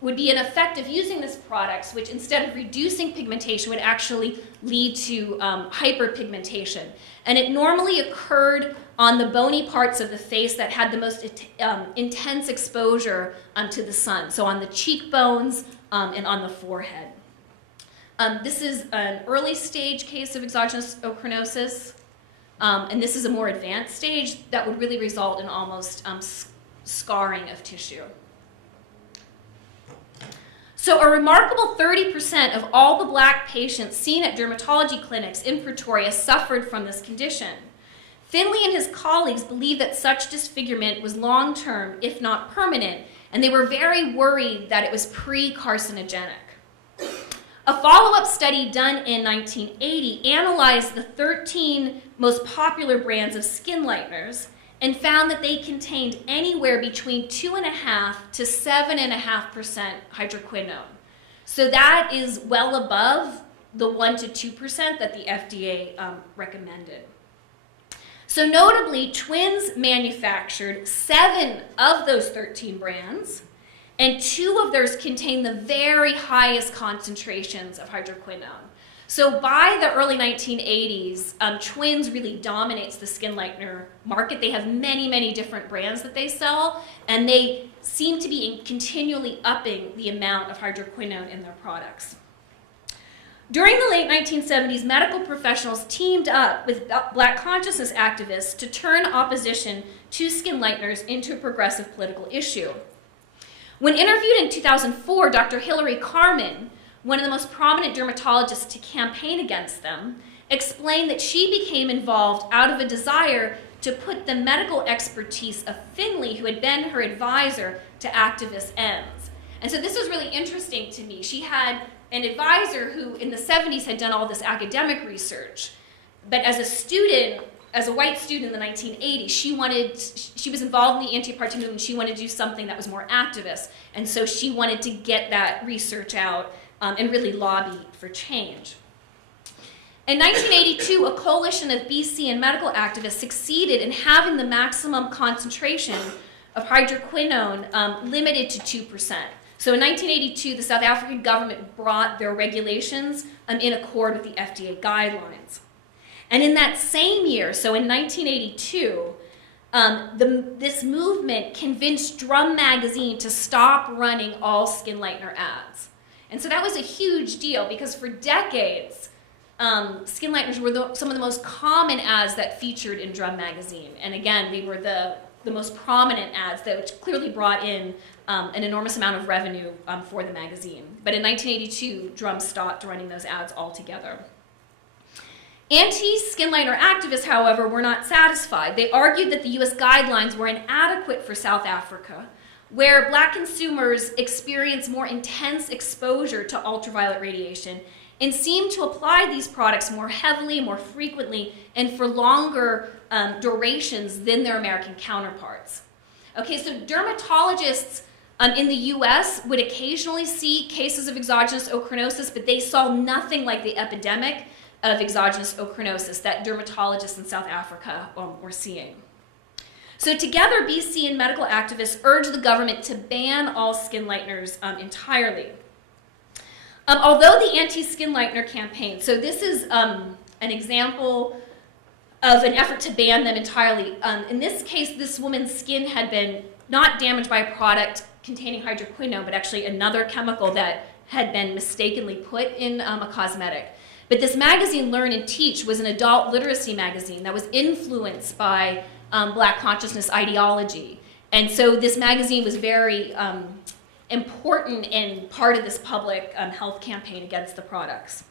would be an effect of using this product, which instead of reducing pigmentation would actually lead to hyperpigmentation. And it normally occurred on the bony parts of the face that had the most intense exposure to the sun, so on the cheekbones and on the forehead. This is an early stage case of exogenous ochronosis, and this is a more advanced stage that would really result in almost scarring of tissue. So a remarkable 30% of all the black patients seen at dermatology clinics in Pretoria suffered from this condition. Finley and his colleagues believed that such disfigurement was long-term, if not permanent, and they were very worried that it was pre-carcinogenic. A follow-up study done in 1980 analyzed the 13 most popular brands of skin lighteners and found that they contained anywhere between 2.5% to 7.5% hydroquinone. So that is well above the 1 to 2% that the FDA recommended. So notably, Twins manufactured 7 of those 13 brands, and 2 of theirs contain the very highest concentrations of hydroquinone. So by the early 1980s, Twins really dominates the skin lightener market. They have many, many different brands that they sell, and they seem to be continually upping the amount of hydroquinone in their products. During the late 1970s, medical professionals teamed up with Black consciousness activists to turn opposition to skin lighteners into a progressive political issue. When interviewed in 2004, Dr. Hilary Carmen, one of the most prominent dermatologists to campaign against them, explained that she became involved out of a desire to put the medical expertise of Finley, who had been her advisor, to activist ends. And so this was really interesting to me. She had an advisor who in the 70s had done all this academic research, but as a student, as a white student in the 1980s, she was involved in the anti-apartheid movement. She wanted to do something that was more activist, and so she wanted to get that research out and really lobby for change. In 1982, a coalition of BC and medical activists succeeded in having the maximum concentration of hydroquinone limited to 2%. So in 1982, the South African government brought their regulations in accord with the FDA guidelines. And in that same year, so in 1982, this movement convinced Drum magazine to stop running all skin lightener ads. And so that was a huge deal because for decades, skin lighteners were some of the most common ads that featured in Drum magazine. And again, they were the most prominent ads that which clearly brought in an enormous amount of revenue for the magazine. But in 1982, Drum stopped running those ads altogether. Anti-skin lightener activists, however, were not satisfied. They argued that the US guidelines were inadequate for South Africa, where black consumers experience more intense exposure to ultraviolet radiation and seemed to apply these products more heavily, more frequently, and for longer durations than their American counterparts. Okay, so dermatologists in the US would occasionally see cases of exogenous ochronosis, but they saw nothing like the epidemic of exogenous ochronosis that dermatologists in South Africa were seeing. So together, BC and medical activists urged the government to ban all skin lighteners entirely. Although the anti-skin lightener campaign, so this is an example of an effort to ban them entirely. In this case, this woman's skin had been not damaged by a product containing hydroquinone, but actually another chemical that had been mistakenly put in a cosmetic. But this magazine, Learn and Teach, was an adult literacy magazine that was influenced by Black consciousness ideology. And so this magazine was very important and part of this public health campaign against the products.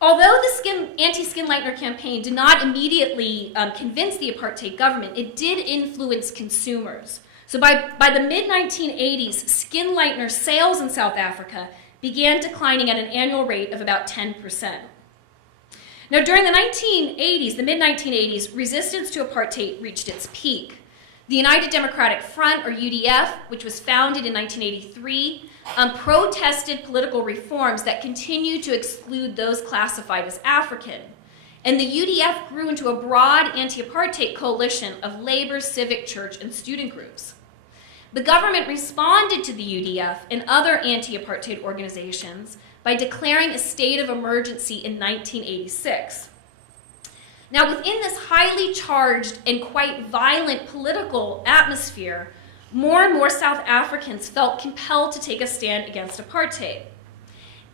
Although the anti-skin lightener campaign did not immediately convince the apartheid government, it did influence consumers. So by the mid-1980s, skin lightener sales in South Africa began declining at an annual rate of about 10%. Now, during the mid-1980s, resistance to apartheid reached its peak. The United Democratic Front, or UDF, which was founded in 1983, protested political reforms that continued to exclude those classified as African. And the UDF grew into a broad anti-apartheid coalition of labor, civic, church, and student groups. The government responded to the UDF and other anti-apartheid organizations by declaring a state of emergency in 1986. Now, within this highly charged and quite violent political atmosphere, more and more South Africans felt compelled to take a stand against apartheid.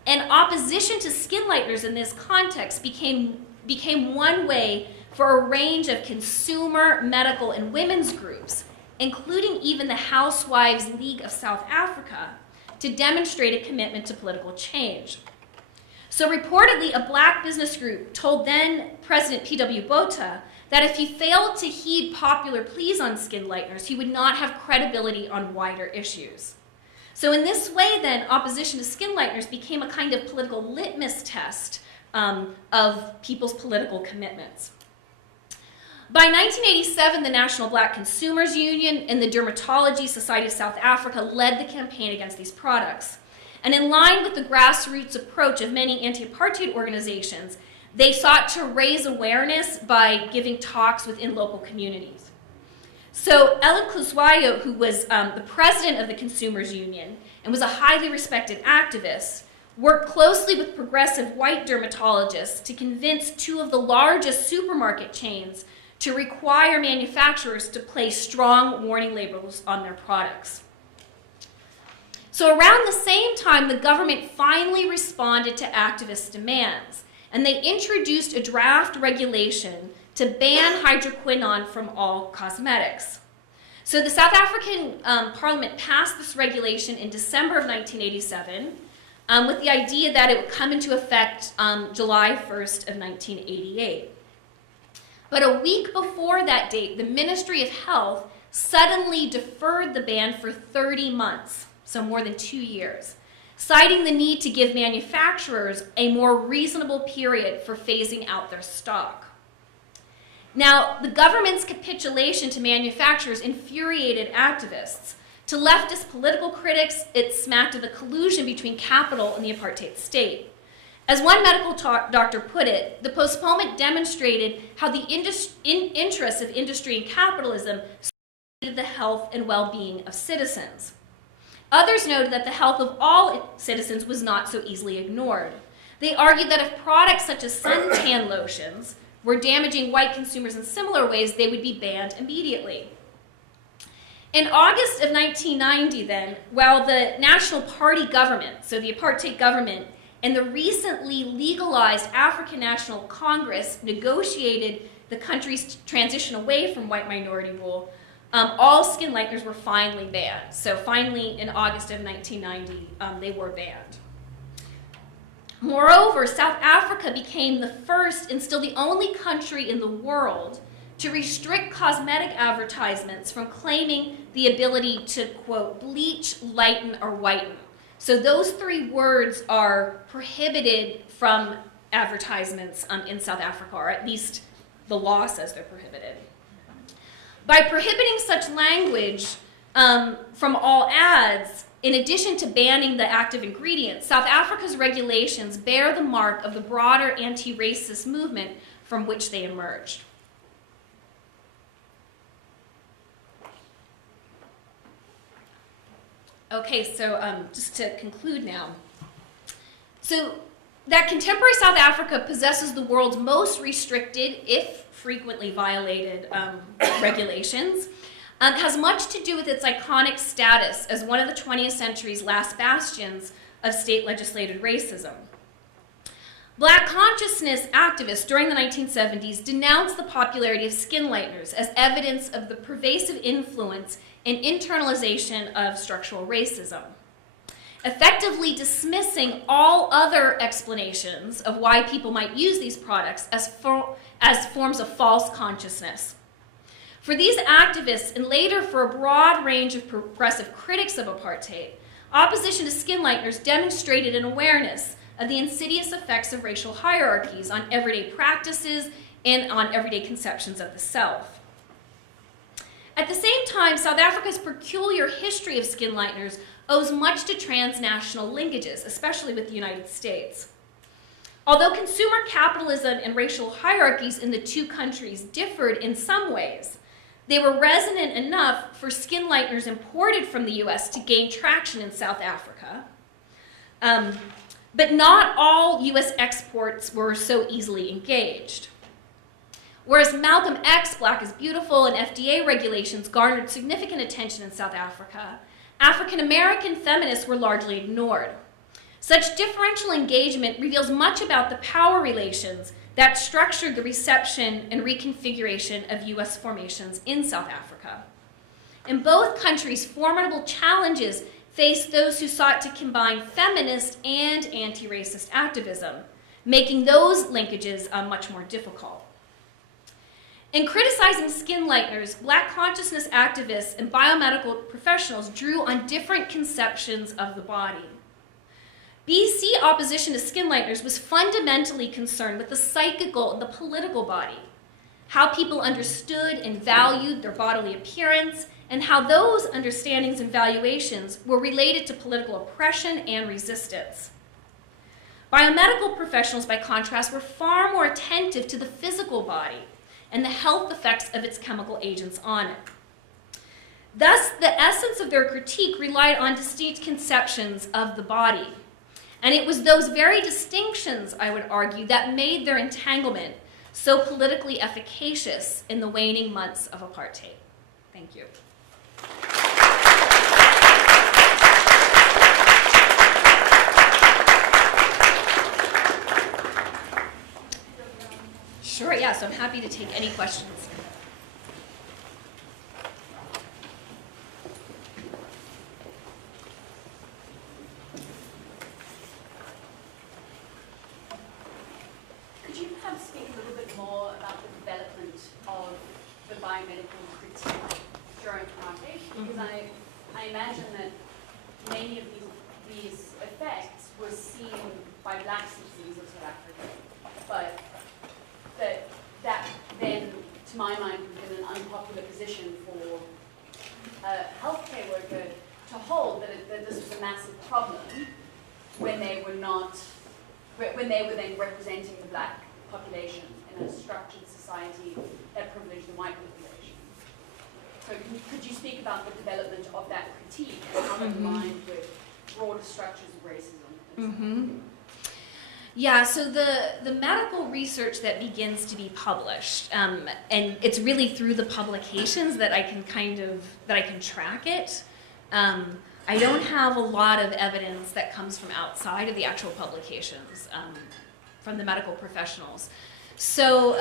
And opposition to skin lighteners in this context became one way for a range of consumer, medical, and women's groups, including even the Housewives League of South Africa, to demonstrate a commitment to political change. So reportedly, a black business group told then President P.W. Botha that if he failed to heed popular pleas on skin lighteners, he would not have credibility on wider issues. So in this way, then, opposition to skin lighteners became a kind of political litmus test of people's political commitments. By 1987, the National Black Consumers Union and the Dermatology Society of South Africa led the campaign against these products. And in line with the grassroots approach of many anti-apartheid organizations, they sought to raise awareness by giving talks within local communities. So Ellen Kuzwayo, who was the president of the Consumers Union and was a highly respected activist, worked closely with progressive white dermatologists to convince two of the largest supermarket chains to require manufacturers to place strong warning labels on their products. So around the same time, the government finally responded to activist demands, and they introduced a draft regulation to ban hydroquinone from all cosmetics. So the South African Parliament passed this regulation in December of 1987 with the idea that it would come into effect July 1st of 1988. But a week before that date, the Ministry of Health suddenly deferred the ban for 30 months, so more than 2 years, citing the need to give manufacturers a more reasonable period for phasing out their stock. Now, the government's capitulation to manufacturers infuriated activists. To leftist political critics, it smacked of a collusion between capital and the apartheid state. As one medical doctor put it, the postponement demonstrated how the interests of industry and capitalism superseded the health and well-being of citizens. Others noted that the health of all citizens was not so easily ignored. They argued that if products such as suntan lotions were damaging white consumers in similar ways, they would be banned immediately. In August of 1990, then, while the National Party government, so the apartheid government, and the recently legalized African National Congress negotiated the country's transition away from white minority rule, all skin lighteners were finally banned. So finally, in August of 1990, they were banned. Moreover, South Africa became the first and still the only country in the world to restrict cosmetic advertisements from claiming the ability to, quote, bleach, lighten, or whiten. So those three words are prohibited from advertisements in South Africa, or at least the law says they're prohibited. By prohibiting such language from all ads, in addition to banning the active ingredients, South Africa's regulations bear the mark of the broader anti-racist movement from which they emerged. Okay, so just to conclude now. So that contemporary South Africa possesses the world's most restricted, if frequently violated, regulations, has much to do with its iconic status as one of the 20th century's last bastions of state-legislated racism. Black consciousness activists during the 1970s denounced the popularity of skin lighteners as evidence of the pervasive influence and internalization of structural racism, effectively dismissing all other explanations of why people might use these products as forms of false consciousness. For these activists, and later for a broad range of progressive critics of apartheid, opposition to skin lighteners demonstrated an awareness of the insidious effects of racial hierarchies on everyday practices and on everyday conceptions of the self. At the same time, South Africa's peculiar history of skin lighteners owes much to transnational linkages, especially with the United States. Although consumer capitalism and racial hierarchies in the two countries differed in some ways, they were resonant enough for skin lighteners imported from the US to gain traction in South Africa. But not all US exports were so easily engaged. Whereas Malcolm X, Black is Beautiful, and FDA regulations garnered significant attention in South Africa, African American feminists were largely ignored. Such differential engagement reveals much about the power relations that structured the reception and reconfiguration of US formations in South Africa. In both countries, formidable challenges faced those who sought to combine feminist and anti-racist activism, making those linkages much more difficult. In criticizing skin lighteners, Black consciousness activists and biomedical professionals drew on different conceptions of the body. BC opposition to skin lighteners was fundamentally concerned with the psychical and the political body, how people understood and valued their bodily appearance, and how those understandings and valuations were related to political oppression and resistance. Biomedical professionals, by contrast, were far more attentive to the physical body and the health effects of its chemical agents on it. Thus, the essence of their critique relied on distinct conceptions of the body. And it was those very distinctions, I would argue, that made their entanglement so politically efficacious in the waning months of apartheid. Thank you. Sure, yeah, so I'm happy to take any questions. Could you perhaps speak a little bit more about the development of the biomedical critique during apartheid? Because I imagine that many of these effects were seen by Black citizens of South Africa, but that then, to my mind, would have been an unpopular position for a healthcare worker to hold, that this was a massive problem when they were then representing the Black population in a structured society that privileged the white population. So could you speak about the development of that critique and how it aligned with broader structures of racism? Yeah, so the medical research that begins to be published, and it's really through the publications that I can track it. I don't have a lot of evidence that comes from outside of the actual publications from the medical professionals. So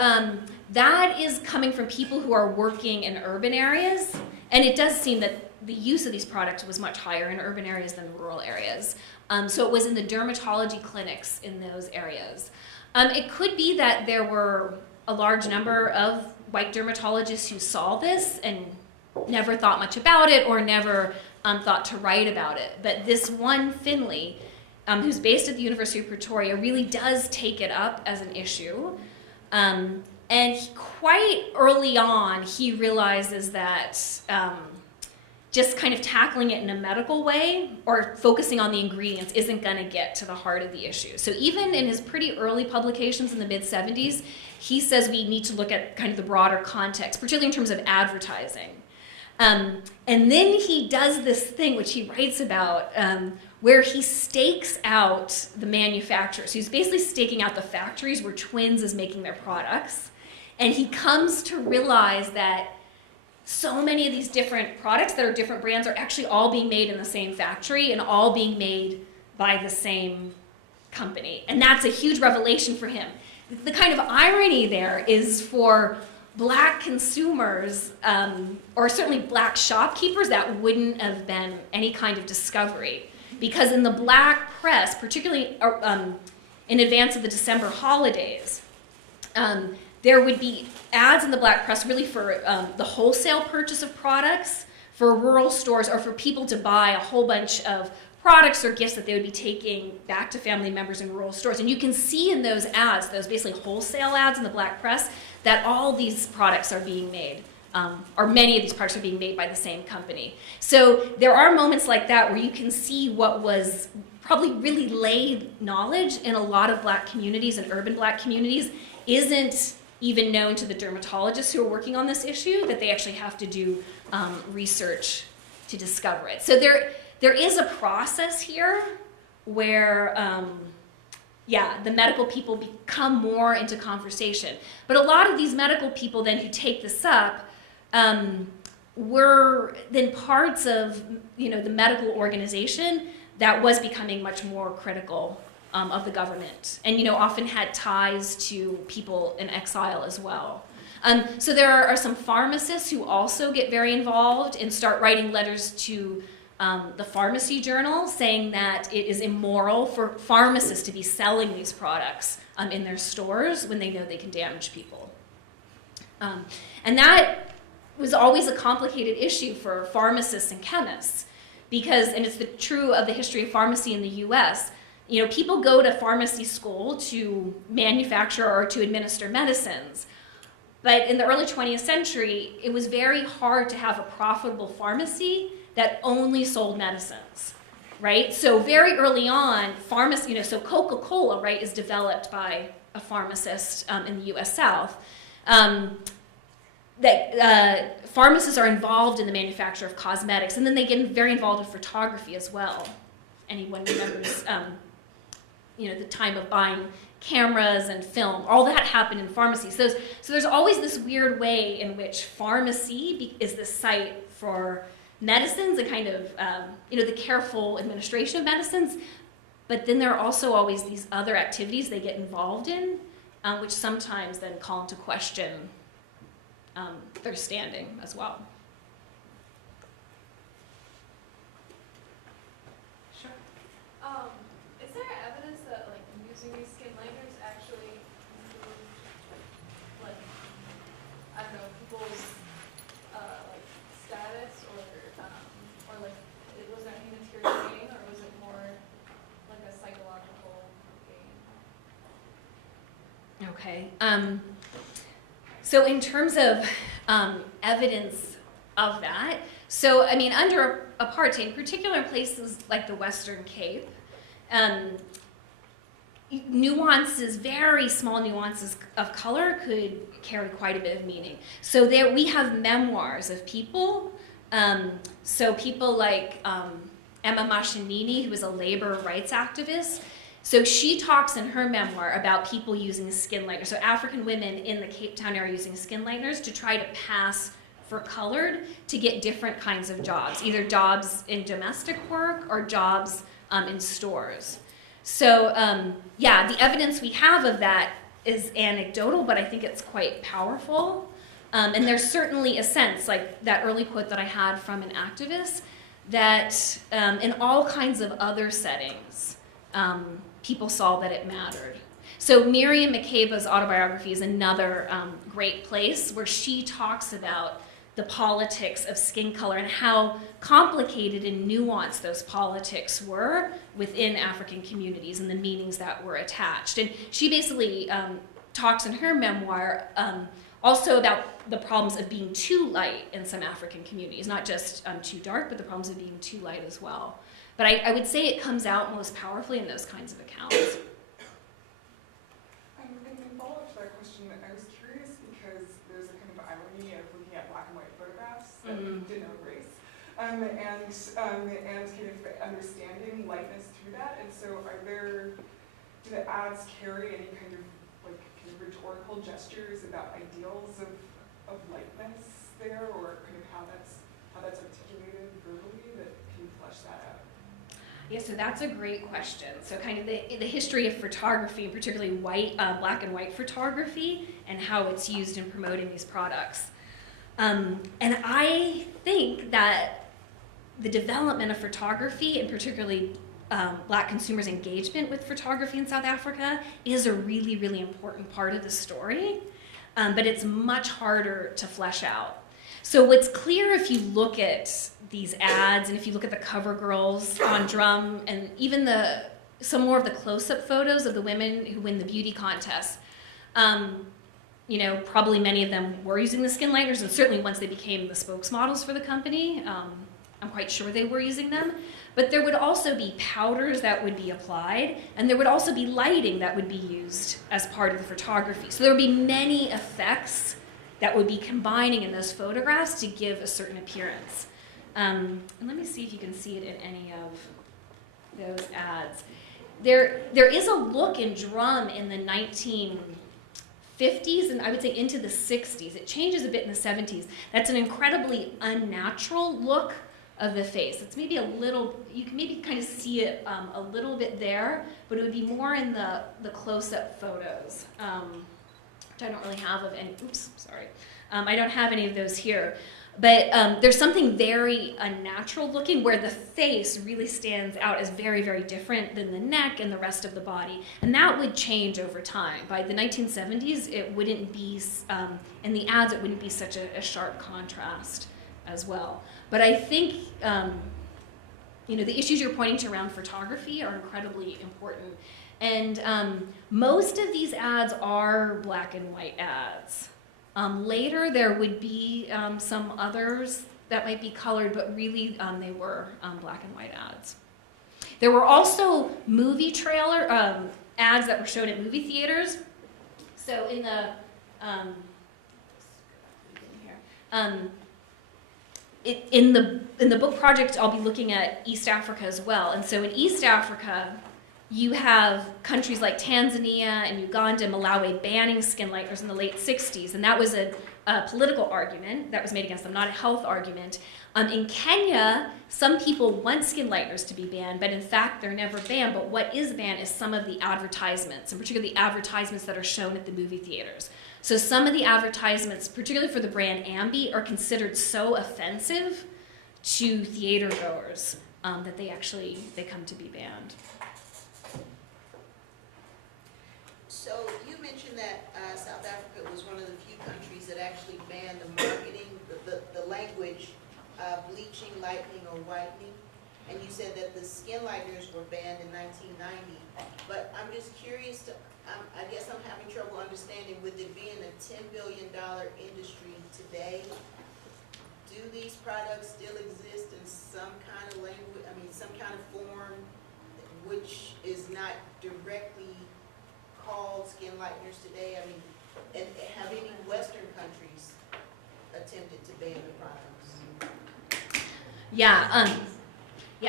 that is coming from people who are working in urban areas, and it does seem that the use of these products was much higher in urban areas than rural areas. So it was in the dermatology clinics in those areas. It could be that there were a large number of white dermatologists who saw this and never thought much about it or never thought to write about it. But this one Finley, who's based at the University of Pretoria, really does take it up as an issue. And quite early on, he realizes that just kind of tackling it in a medical way or focusing on the ingredients isn't going to get to the heart of the issue. So even in his pretty early publications in the mid-70s, he says we need to look at kind of the broader context, particularly in terms of advertising. And then he does this thing, which he writes about, where he stakes out the manufacturers. So he's basically staking out the factories where Twins is making their products. And he comes to realize that so many of these different products that are different brands are actually all being made in the same factory and all being made by the same company. And that's a huge revelation for him. The kind of irony there is for Black consumers, or certainly Black shopkeepers, that wouldn't have been any kind of discovery. Because in the Black press, particularly in advance of the December holidays, there would be ads in the Black press really for the wholesale purchase of products for rural stores or for people to buy a whole bunch of products or gifts that they would be taking back to family members in rural stores. And you can see in those ads, those basically wholesale ads in the Black press, that all these products are being made, or many of these products are being made by the same company. So there are moments like that where you can see what was probably really lay knowledge in a lot of Black communities and urban Black communities isn't even known to the dermatologists who are working on this issue, that they actually have to do research to discover it. So there is a process here where, the medical people become more into conversation. But a lot of these medical people then who take this up were then parts of the medical organization that was becoming much more critical of the government, and often had ties to people in exile as well. So there are some pharmacists who also get very involved and start writing letters to the pharmacy journal saying that it is immoral for pharmacists to be selling these products in their stores when they know they can damage people. And that was always a complicated issue for pharmacists and chemists because, and it's true of the history of pharmacy in the US, people go to pharmacy school to manufacture or to administer medicines. But in the early 20th century, it was very hard to have a profitable pharmacy that only sold medicines, right? So very early on, pharmacy, so Coca-Cola, right, is developed by a pharmacist in the US South. Pharmacists are involved in the manufacture of cosmetics, and then they get very involved in photography as well. Anyone remembers the time of buying cameras and film, all that happened in pharmacy. So there's always this weird way in which pharmacy is the site for medicines and kind of, the careful administration of medicines. But then there are also always these other activities they get involved in, which sometimes then call into question their standing as well. Sure. Is there evidence that using these skin lighteners actually improved, people's status or was there any material gain or was it more a psychological gain? Okay. So in terms of evidence of that, so under apartheid, in particular in places like the Western Cape, nuances, very small nuances of color could carry quite a bit of meaning. So there we have memoirs of people, so people like Emma Mashinini, who was a labor rights activist. So she talks in her memoir about people using skin lighteners. So African women in the Cape Town area using skin lighteners to try to pass for colored to get different kinds of jobs, either jobs in domestic work or jobs in stores. So the evidence we have of that is anecdotal, but I think it's quite powerful. And there's certainly a sense, like that early quote that I had from an activist, that in all kinds of other settings, people saw that it mattered. So Miriam Makeba's autobiography is another great place where she talks about the politics of skin color and how complicated and nuanced those politics were within African communities and the meanings that were attached. And she basically talks in her memoir also about the problems of being too light in some African communities, not just too dark, but the problems of being too light as well. But I would say it comes out most powerfully in those kinds of accounts. And in follow-up to that question, I was curious because there's a kind of irony of looking at black and white photographs that denote race, and kind of understanding lightness through that. And so, do the ads carry any kind of rhetorical gestures about ideals of lightness there, or kind of how that's articulated verbally, that can flesh that out? Yeah, so that's a great question. So kind of the history of photography, particularly black and white photography, and how it's used in promoting these products. And I think that the development of photography, and particularly black consumers' engagement with photography in South Africa, is a really, really important part of the story, but it's much harder to flesh out. So what's clear if you look at these ads, and if you look at the cover girls on drum, and even some more of the close-up photos of the women who win the beauty contest, probably many of them were using the skin lighteners, and certainly once they became the spokesmodels for the company, I'm quite sure they were using them. But there would also be powders that would be applied, and there would also be lighting that would be used as part of the photography. So there would be many effects that would be combining in those photographs to give a certain appearance. And let me see if you can see it in any of those ads. There is a look in drum in the 1950s, and I would say into the 60s. It changes a bit in the 70s. That's an incredibly unnatural look of the face. It's maybe a little, you can maybe kind of see it a little bit there, but it would be more in the close-up photos, which I don't really have of any, oops, sorry. I don't have any of those here. But there's something very unnatural looking where the face really stands out as very, very different than the neck and the rest of the body. And that would change over time. By the 1970s, it wouldn't be, in the ads, it wouldn't be such a sharp contrast as well. But I think, the issues you're pointing to around photography are incredibly important. And most of these ads are black and white ads. Later, there would be some others that might be colored, but really they were black and white ads. There were also movie trailer ads that were shown at movie theaters. So in the in the book project, I'll be looking at East Africa as well. And so in East Africa, you have countries like Tanzania and Uganda and Malawi banning skin lighteners in the late 60s. And that was a political argument that was made against them, not a health argument. In Kenya, some people want skin lighteners to be banned, but in fact, they're never banned. But what is banned is some of the advertisements, and particularly the advertisements that are shown at the movie theaters. So some of the advertisements, particularly for the brand Ambi, are considered so offensive to theater goers that they come to be banned. So you mentioned that South Africa was one of the few countries that actually banned the marketing, the language, bleaching, lightening, or whitening. And you said that the skin lighteners were banned in 1990. But I'm just curious I guess I'm having trouble understanding, with it being a $10 billion industry today, do these products still exist in some kind of language, some kind of form, which is not directly called skin lighteners today? And have any Western countries attempted to ban the products? Yeah,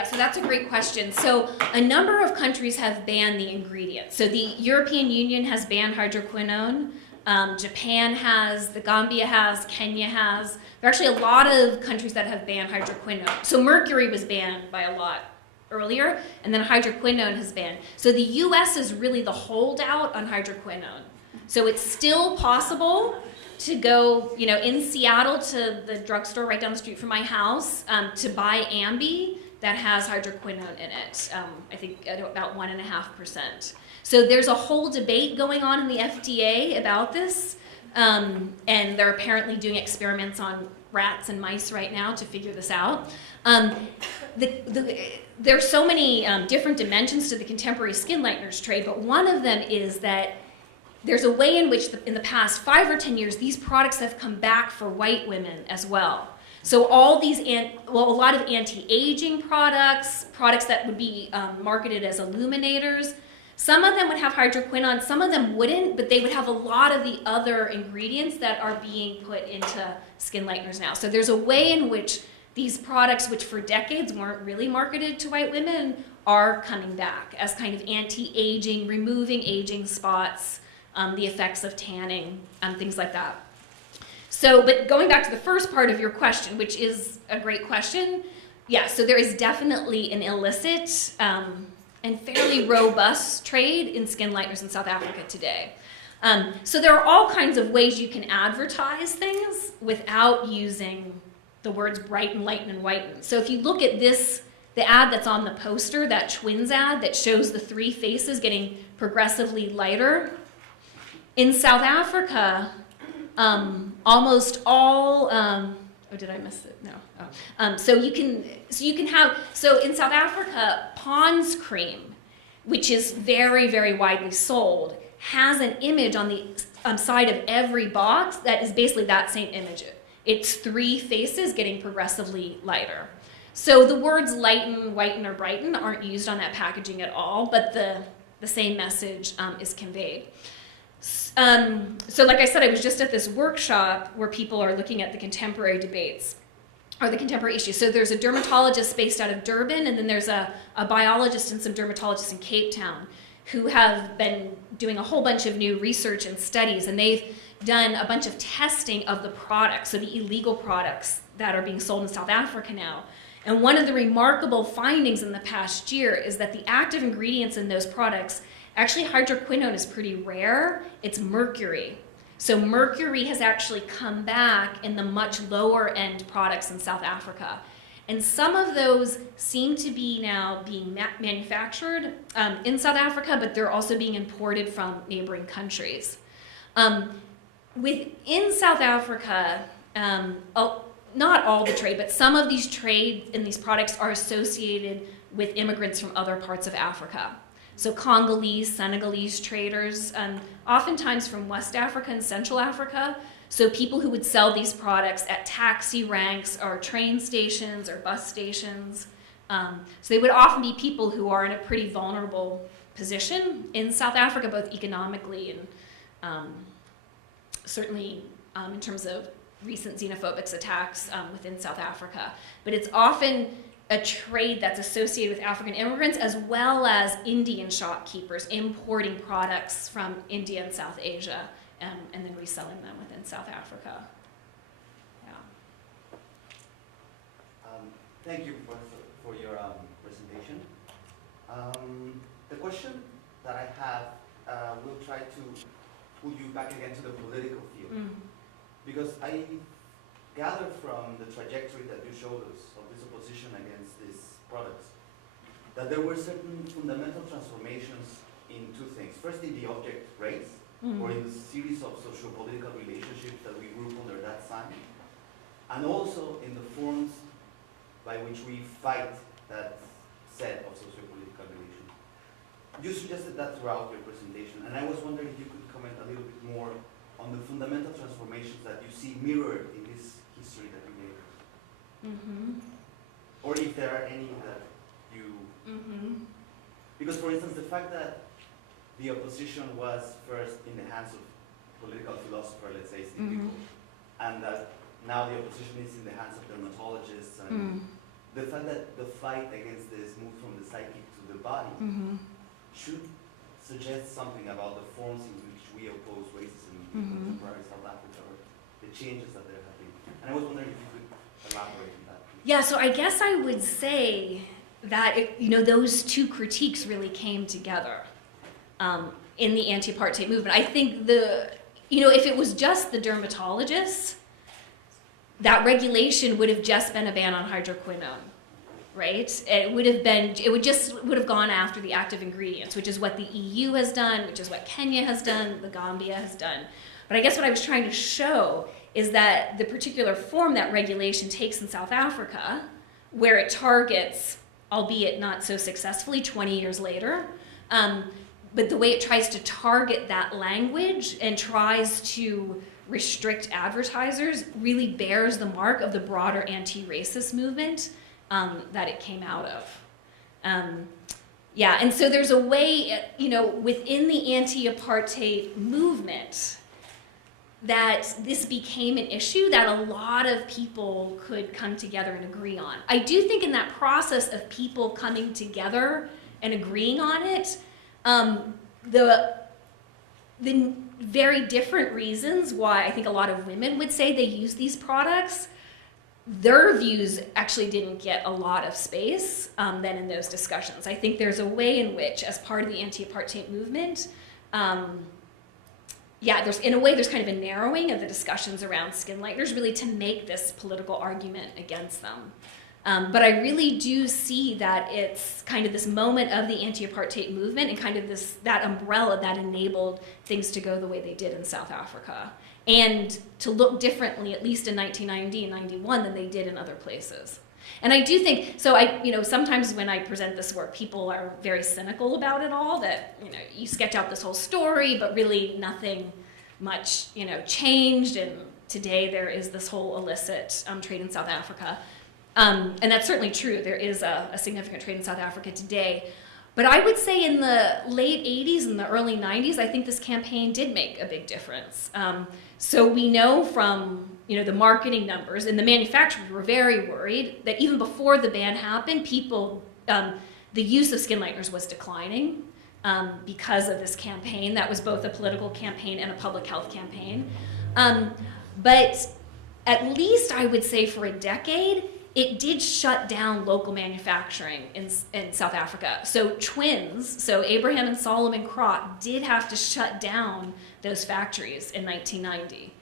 so that's a great question. So a number of countries have banned the ingredient. So the European Union has banned hydroquinone. Japan has, the Gambia has, Kenya has. There are actually a lot of countries that have banned hydroquinone. So mercury was banned by a lot earlier, and then hydroquinone has banned. So the US is really the holdout on hydroquinone. So it's still possible to go, in Seattle to the drugstore right down the street from my house to buy Ambi that has hydroquinone in it. I think about 1.5%. So there's a whole debate going on in the FDA about this, and they're apparently doing experiments on rats and mice right now to figure this out. There's so many different dimensions to the contemporary skin lighteners trade, but one of them is that there's a way in which in the past 5 or 10 years, these products have come back for white women as well. So all these, a lot of anti-aging products that would be marketed as illuminators, some of them would have hydroquinone, some of them wouldn't, but they would have a lot of the other ingredients that are being put into skin lighteners now. So there's a way in which these products, which for decades weren't really marketed to white women, are coming back as kind of anti-aging, removing aging spots, the effects of tanning, things like that. So, but going back to the first part of your question, which is a great question, yeah, so there is definitely an illicit and fairly robust trade in skin lighteners in South Africa today. So there are all kinds of ways you can advertise things without using the words brighten, lighten, and whiten. So if you look at this, the ad that's on the poster, that twins ad that shows the 3 faces getting progressively lighter, in South Africa, almost all, did I miss it? No. So in South Africa, Pond's cream, which is very, very widely sold, has an image on the side of every box that is basically that same image. It's 3 faces getting progressively lighter. So the words lighten, whiten, or brighten aren't used on that packaging at all, but the same message is conveyed. So like I said, I was just at this workshop where people are looking at the contemporary debates, or the contemporary issues. So there's a dermatologist based out of Durban, and then there's a biologist and some dermatologists in Cape Town who have been doing a whole bunch of new research and studies, and they've done a bunch of testing of the products, so the illegal products that are being sold in South Africa now. And one of the remarkable findings in the past year is that the active ingredients in those products, actually hydroquinone is pretty rare, it's mercury. So mercury has actually come back in the much lower end products in South Africa. And some of those seem to be now being manufactured in South Africa, but they're also being imported from neighboring countries. Within South Africa, not all the trade, but some of these trade in these products are associated with immigrants from other parts of Africa. So Congolese, Senegalese traders, oftentimes from West Africa and Central Africa. So people who would sell these products at taxi ranks or train stations or bus stations. So they would often be people who are in a pretty vulnerable position in South Africa, both economically and certainly in terms of recent xenophobic attacks within South Africa. But it's often a trade that's associated with African immigrants as well as Indian shopkeepers importing products from India and South Asia and then reselling them within South Africa. Yeah. Thank you for your presentation. The question that I have will try to pull you back again to the political field. Because I gathered from the trajectory that you showed us of this opposition against these products that there were certain fundamental transformations in 2 things. First, in the object race, or in the series of socio-political relationships that we group under that sign, and also in the forms by which we fight that set of socio-political relations. You suggested that throughout your presentation, and I was wondering if you could comment a little bit more on the fundamental transformations that you see mirrored in this history that you gave us. Or if there are any that you... Because, for instance, the fact that the opposition was first in the hands of political philosopher, let's say, is typical, and that now the opposition is in the hands of dermatologists, and the fact that the fight against this moved from the psychic to the body should suggest something about the forms in which we oppose racism in contemporary South Africa, or the changes that there have been. And I was wondering if you could elaborate on that. Yeah, so I guess I would say that those 2 critiques really came together. in the anti-apartheid movement. I think if it was just the dermatologists, that regulation would have just been a ban on hydroquinone, right? It would have gone after the active ingredients, which is what the EU has done, which is what Kenya has done, the Gambia has done. But I guess what I was trying to show is that the particular form that regulation takes in South Africa, where it targets, albeit not so successfully 20 years later, but the way it tries to target that language and tries to restrict advertisers really bears the mark of the broader anti-racist movement that it came out of. And so there's a way, within the anti-apartheid movement that this became an issue that a lot of people could come together and agree on. I do think in that process of people coming together and agreeing on it, the very different reasons why I think a lot of women would say they use these products, their views actually didn't get a lot of space then in those discussions. I think there's a way in which, as part of the anti-apartheid movement, there's kind of a narrowing of the discussions around skin lighteners really to make this political argument against them. But I really do see that it's kind of this moment of the anti-apartheid movement and kind of that umbrella that enabled things to go the way they did in South Africa and to look differently, at least in 1990 and 91, than they did in other places. And I do think, sometimes when I present this work, people are very cynical about it all, that, you sketch out this whole story, but really nothing much, changed, and today there is this whole illicit trade in South Africa. And that's certainly true. There is a significant trade in South Africa today. But I would say in the late 80s and the early 90s, I think this campaign did make a big difference. So we know from the marketing numbers, and the manufacturers were very worried that even before the ban happened, the use of skin lighteners was declining because of this campaign. That was both a political campaign and a public health campaign. But at least I would say for a decade, it did shut down local manufacturing in South Africa. So twins, Abraham and Solomon Crott, did have to shut down those factories in 1990.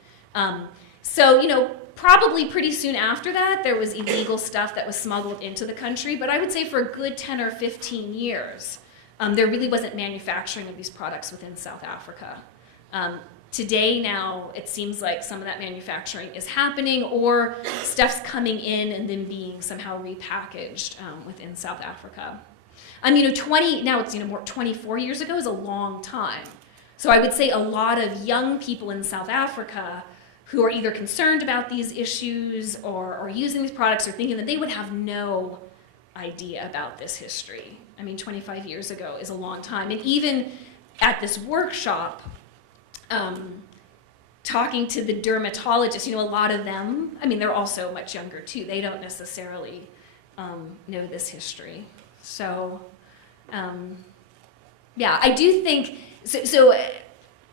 Probably pretty soon after that, there was illegal stuff that was smuggled into the country. But I would say for a good 10 or 15 years, there really wasn't manufacturing of these products within South Africa. Today now, it seems like some of that manufacturing is happening, or stuff's coming in and then being somehow repackaged within South Africa. 24 years ago is a long time. So I would say a lot of young people in South Africa who are either concerned about these issues or using these products or thinking that they would have no idea about this history. 25 years ago is a long time. And even at this workshop, talking to the dermatologists, a lot of them, they're also much younger too. They don't necessarily know this history. So, I do think,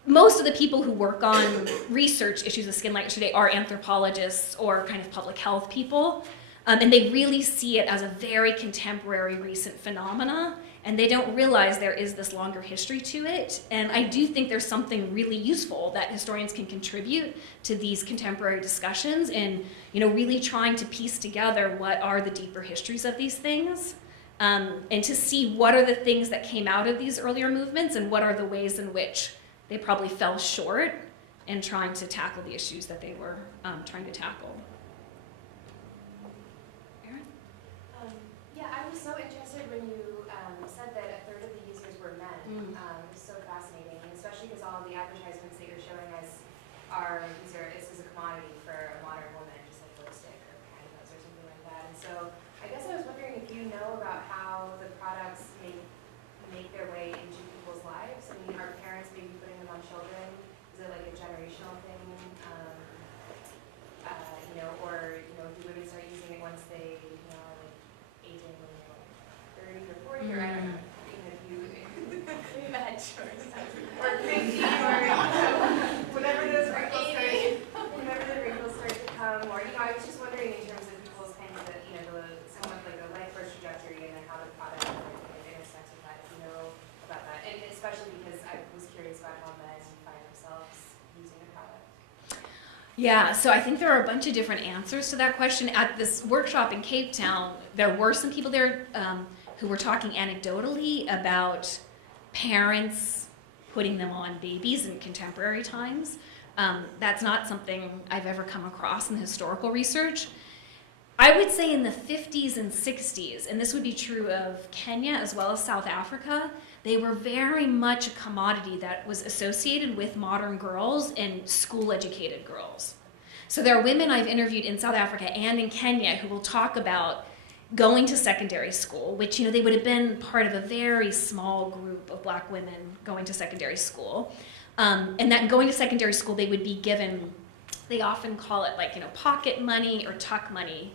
most of the people who work on research issues of skin lighteners today are anthropologists or kind of public health people. And they really see it as a very contemporary, recent phenomena. And they don't realize there is this longer history to it. And I do think there's something really useful that historians can contribute to these contemporary discussions in, really trying to piece together what are the deeper histories of these things, and to see what are the things that came out of these earlier movements and what are the ways in which they probably fell short in trying to tackle the issues that they were trying to tackle. I was so interested when you said that a third of the users were men. It's so fascinating, and especially because all of the advertisements that you're showing us this is a commodity for a modern woman, just like lipstick or pantyhose or something like that. And so I guess I was wondering if you know about how the products make their way into people's lives. Are parents maybe putting them on children? Is it like a generational thing? Or do women start using it once they are aging when they're 30 or 40 or I don't know, even if you had choice. Or 50 or whatever those wrinkles start to come. Or I was just wondering in terms of people's kind of somewhat like the life birth trajectory and then how the product intersects with that, if you know about that. And especially because Yeah, so I think there are a bunch of different answers to that question. At this workshop in Cape Town, there were some people there who were talking anecdotally about parents putting them on babies in contemporary times. That's not something I've ever come across in historical research. I would say in the 50s and 60s, and this would be true of Kenya as well as South Africa, they were very much a commodity that was associated with modern girls and school-educated girls. So there are women I've interviewed in South Africa and in Kenya who will talk about going to secondary school, which, you know, they would have been part of a very small group of black women going to secondary school. And that going to secondary school, they would be given, they often call it like, you know, pocket money or tuck money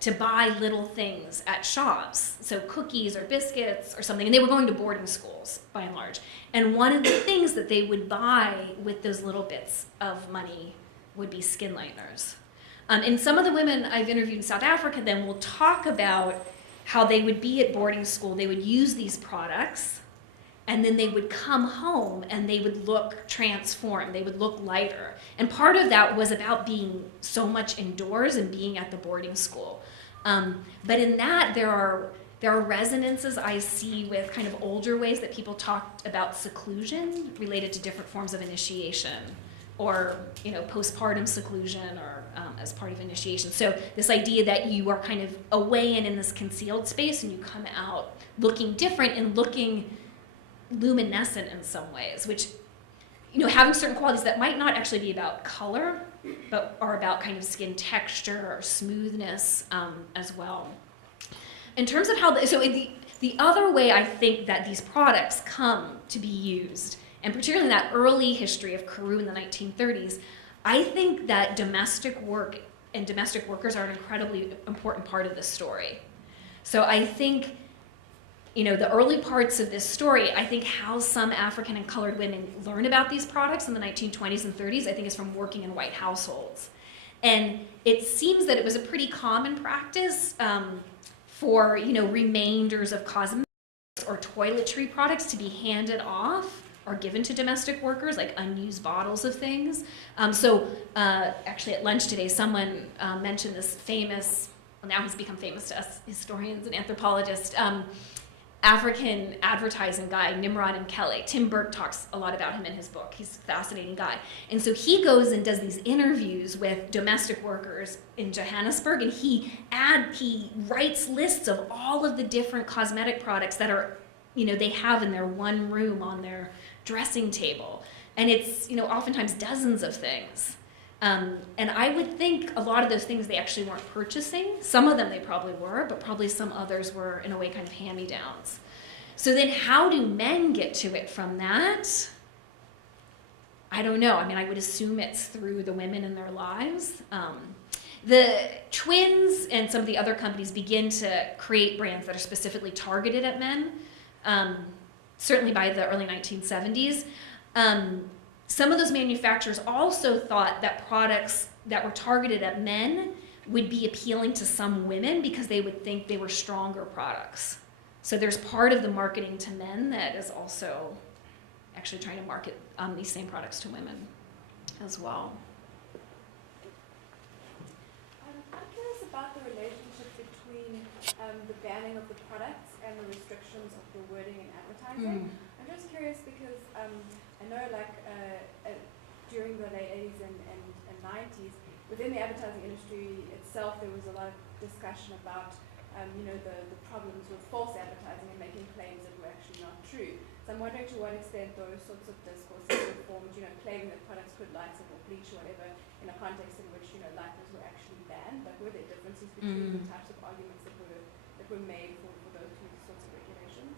to buy little things at shops, so cookies or biscuits or something, and they were going to boarding schools by and large. And one of the things that they would buy with those little bits of money would be skin lighteners. And some of the women I've interviewed in South Africa then will talk about how they would be at boarding school, they would use these products, and then they would come home and they would look transformed, they would look lighter. And part of that was about being so much indoors and being at the boarding school. But in that, there are resonances I see with kind of older ways that people talked about seclusion related to different forms of initiation, or, you know, postpartum seclusion, or as part of initiation. So this idea that you are kind of away and in this concealed space and you come out looking different and looking luminescent in some ways, which, you know, having certain qualities that might not actually be about color, but are about kind of skin texture or smoothness as well. In terms of how, the other way I think that these products come to be used, and particularly in that early history of Karoo in the 1930s, I think that domestic work and domestic workers are an incredibly important part of this story. So I think, you know, the early parts of this story, I think how some African and colored women learn about these products in the 1920s and 30s, I think is from working in white households. And it seems that it was a pretty common practice for, you know, remainders of cosmetics or toiletry products to be handed off or given to domestic workers, like unused bottles of things. Actually at lunch today, someone mentioned this famous, well, now he's become famous to us historians and anthropologists, African advertising guy, Nimrod and Kelly. Tim Burke talks a lot about him in his book. He's a fascinating guy. And so he goes and does these interviews with domestic workers in Johannesburg, and he writes lists of all of the different cosmetic products that are, you know, they have in their one room on their dressing table. And it's, you know, oftentimes dozens of things. And I would think a lot of those things they actually weren't purchasing. Some of them they probably were, but probably some others were, in a way, kind of hand-me-downs. So then how do men get to it from that? I don't know. I mean, I would assume it's through the women in their lives. The twins and some of the other companies begin to create brands that are specifically targeted at men, certainly by the early 1970s. Some of those manufacturers also thought that products that were targeted at men would be appealing to some women because they would think they were stronger products. So there's part of the marketing to men that is also actually trying to market these same products to women as well. I'm curious about the relationship between the banning of the products and the restrictions of the wording and advertising. I'm just curious because I know, like, during the late 80s and 90s, within the advertising industry itself, there was a lot of discussion about, you know, the problems with false advertising and making claims that were actually not true. So I'm wondering to what extent those sorts of discourses were formed, you know, claiming that products could lighten or bleach or whatever, in a context in which, you know, lighteners were actually banned. But were there differences between the types of arguments that were made for those two sorts of regulations?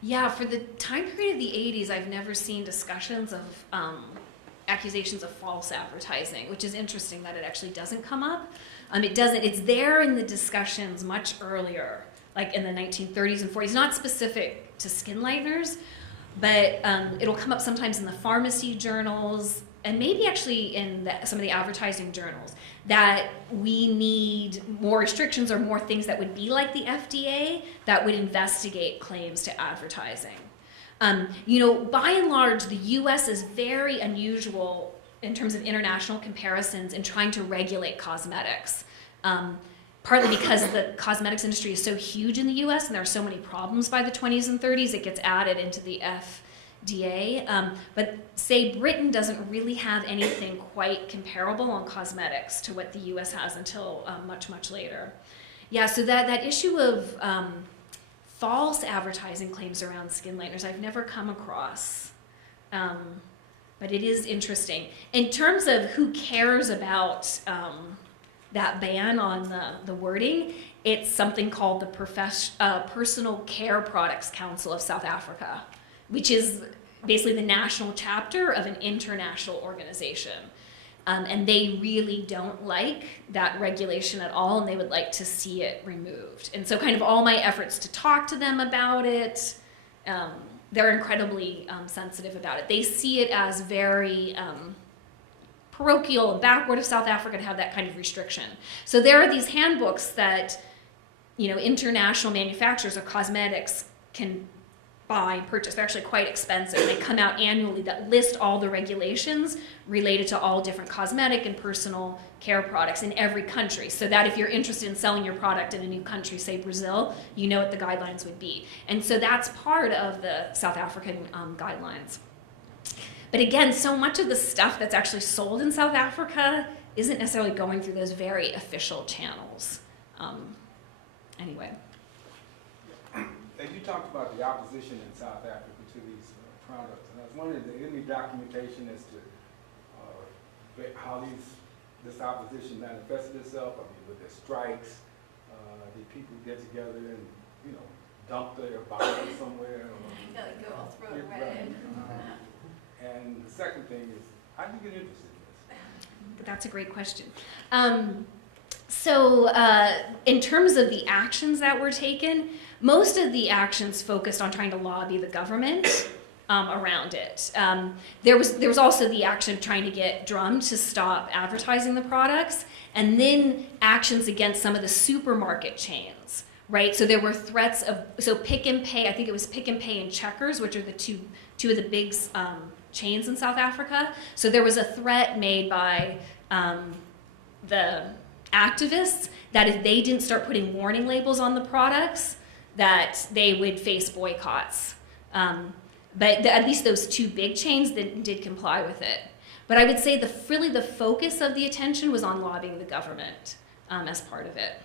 Yeah, for the time period of the 80s, I've never seen discussions of accusations of false advertising, which is interesting that it actually doesn't come up. It doesn't. It's there in the discussions much earlier, like in the 1930s and 40s, not specific to skin lighteners, but it'll come up sometimes in the pharmacy journals and maybe actually in some of the advertising journals, that we need more restrictions or more things that would be like the FDA that would investigate claims to advertising. You know, by and large, the US is very unusual in terms of international comparisons in trying to regulate cosmetics. Partly because the cosmetics industry is so huge in the US and there are so many problems by the 20s and 30s, it gets added into the FDA. But say Britain doesn't really have anything quite comparable on cosmetics to what the US has until much, much later. Yeah, so that issue of false advertising claims around skin lighteners, I've never come across. But it is interesting. In terms of who cares about that ban on the wording, it's something called the Personal Care Products Council of South Africa, which is basically the national chapter of an international organization. And they really don't like that regulation at all, and they would like to see it removed. And so kind of all my efforts to talk to them about it, they're incredibly sensitive about it. They see it as very parochial and backward of South Africa to have that kind of restriction. So there are these handbooks that, you know, international manufacturers of cosmetics can buy and purchase. They're actually quite expensive. They come out annually that list all the regulations related to all different cosmetic and personal care products in every country, so that if you're interested in selling your product in a new country, say Brazil, you know what the guidelines would be. And so that's part of the South African guidelines. But again, so much of the stuff that's actually sold in South Africa isn't necessarily going through those very official channels. Anyway. And you talked about the opposition in South Africa to these products, and I was wondering if there any documentation as to how this opposition manifested itself. I mean, with the strikes, did people get together and, you know, dump their bottles somewhere? Go all throw it away. And the second thing is, how did you get interested in this? That's a great question. So in terms of the actions that were taken, most of the actions focused on trying to lobby the government around it. There was also the action of trying to get Drum to stop advertising the products, and then actions against some of the supermarket chains, right? So there were threats of, so Pick and Pay, I think it was Pick and Pay and Checkers, which are the two of the big chains in South Africa. So there was a threat made by the activists that if they didn't start putting warning labels on the products, that they would face boycotts. But at least those two big chains did comply with it. But I would say really the focus of the attention was on lobbying the government as part of it.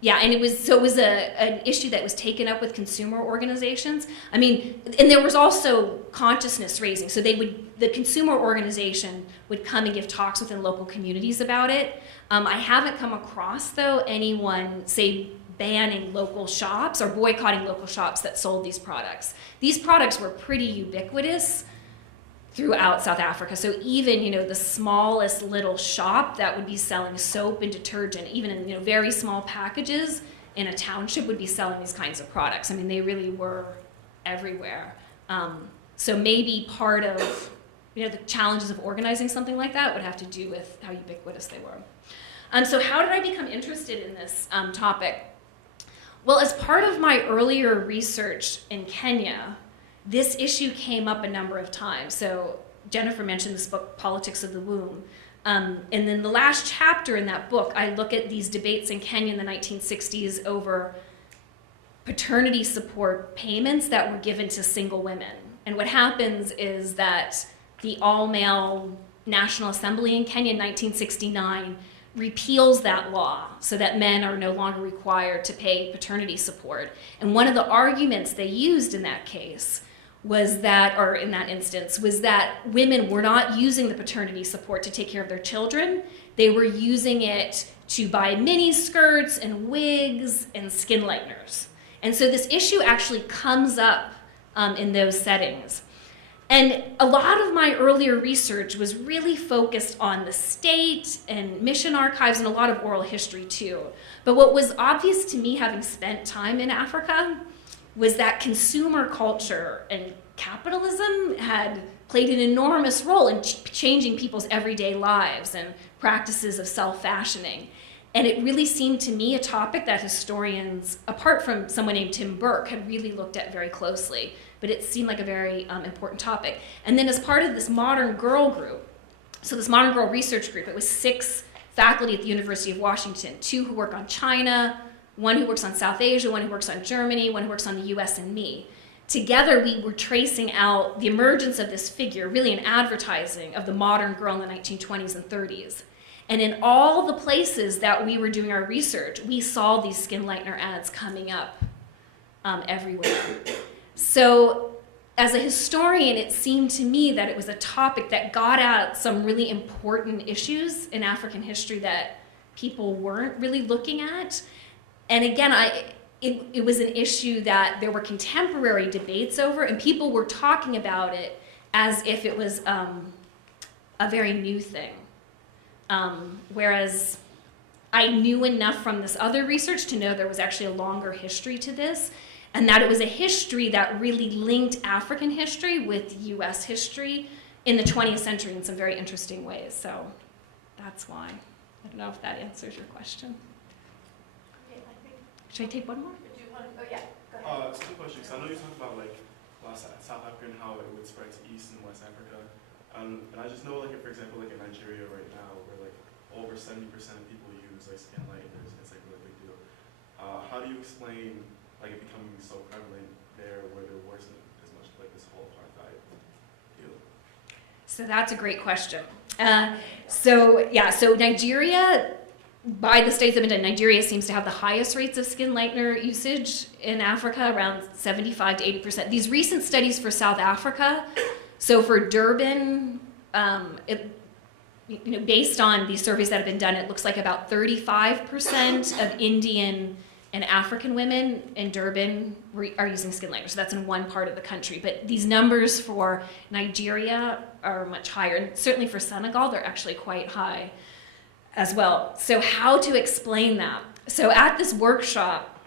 Yeah, and it was an issue that was taken up with consumer organizations. I mean, and there was also consciousness raising. So the consumer organization would come and give talks within local communities about it. I haven't come across, though, anyone, say, banning local shops or boycotting local shops that sold these products. These products were pretty ubiquitous throughout South Africa. So even, you know, the smallest little shop that would be selling soap and detergent, even in, you know, very small packages in a township, would be selling these kinds of products. I mean, they really were everywhere. So maybe part of, you know, the challenges of organizing something like that would have to do with how ubiquitous they were. So how did I become interested in this topic? Well, as part of my earlier research in Kenya, this issue came up a number of times. So Jennifer mentioned this book, Politics of the Womb. And then the last chapter in that book, I look at these debates in Kenya in the 1960s over paternity support payments that were given to single women. And what happens is that the all-male National Assembly in Kenya in 1969 repeals that law so that men are no longer required to pay paternity support. And one of the arguments they used in that case was that, or in that instance, was that women were not using the paternity support to take care of their children. They were using it to buy mini skirts and wigs and skin lighteners. And so this issue actually comes up in those settings. And a lot of my earlier research was really focused on the state and mission archives and a lot of oral history too. But what was obvious to me, having spent time in Africa, was that consumer culture and capitalism had played an enormous role in changing people's everyday lives and practices of self-fashioning. And it really seemed to me a topic that historians, apart from someone named Tim Burke, had really looked at very closely. But it seemed like a very important topic. And then as part of this modern girl group So this Modern Girl Research Group, it was 6 faculty at the University of Washington, 2 who work on China, 1 who works on South Asia, 1 who works on Germany, 1 who works on the US, and me. Together, we were tracing out the emergence of this figure, really an advertising of the modern girl in the 1920s and 30s. And in all the places that we were doing our research, we saw these skin lightener ads coming up everywhere. So as a historian, it seemed to me that it was a topic that got at some really important issues in African history that people weren't really looking at. And again, it was an issue that there were contemporary debates over, and people were talking about it as if it was a very new thing. Whereas I knew enough from this other research to know there was actually a longer history to this, and that it was a history that really linked African history with US history in the 20th century in some very interesting ways. So that's why. I don't know if that answers your question. Should I take one more? Would you want to, oh yeah, go ahead. So 2 questions. I know you talked about like South Africa and how it would spread to East and West Africa. And I just know, like, for example, like in Nigeria right now, where like over 70% of people use like skin lighteners, it's like a really big deal. How do you explain like it becoming so prevalent there, where there wasn't as much like this whole apartheid deal? So that's a great question. So Nigeria, by the studies that have been done, Nigeria seems to have the highest rates of skin lightener usage in Africa, around 75 to 80%. These recent studies for South Africa, so for Durban, based on these surveys that have been done, it looks like about 35% of Indian and African women in Durban are using skin lighteners. So that's in one part of the country. But these numbers for Nigeria are much higher. And certainly for Senegal, they're actually quite high as well. So how to explain that? So at this workshop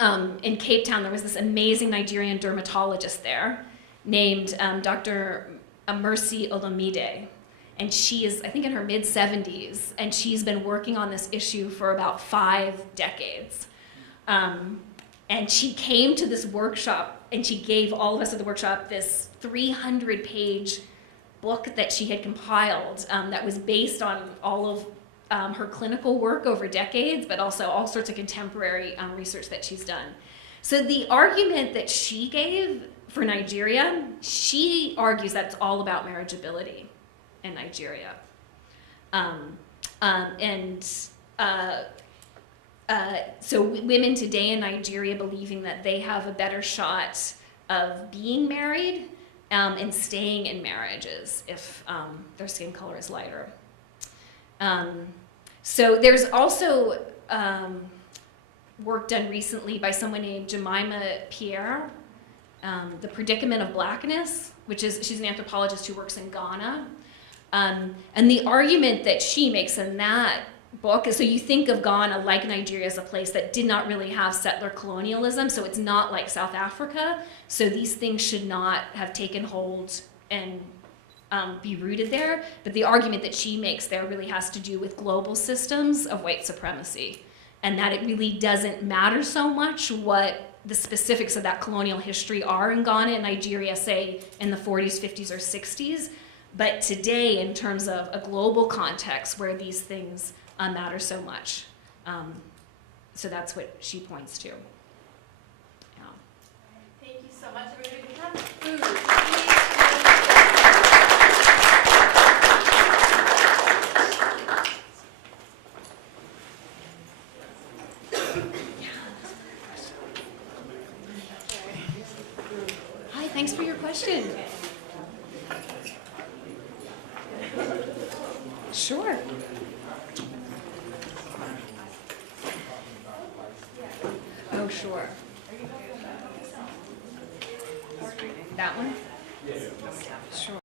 in Cape Town, there was this amazing Nigerian dermatologist there named Dr. Mercy Olumide. And she is, I think, in her mid-70s, and she's been working on this issue for about 5 decades. And she came to this workshop, and she gave all of us at the workshop this 300-page book that she had compiled that was based on all of her clinical work over decades, but also all sorts of contemporary research that she's done. So the argument that she gave for Nigeria, she argues that it's all about marriageability in Nigeria. So women today in Nigeria believing that they have a better shot of being married and staying in marriages if their skin color is lighter. So there's also work done recently by someone named Jemima Pierre, The Predicament of Blackness, she's an anthropologist who works in Ghana. And the argument that she makes in that book is, so you think of Ghana like Nigeria as a place that did not really have settler colonialism, so it's not like South Africa, so these things should not have taken hold and be rooted there. But the argument that she makes there really has to do with global systems of white supremacy, and that it really doesn't matter so much what the specifics of that colonial history are in Ghana and Nigeria, say in the 40s, 50s, or 60s, but today in terms of a global context where these things matter so much. So that's what she points to. Yeah. Thank you so much. Everybody, we have food. Hi, thanks for your question. Sure. Oh, sure. That one? Sure.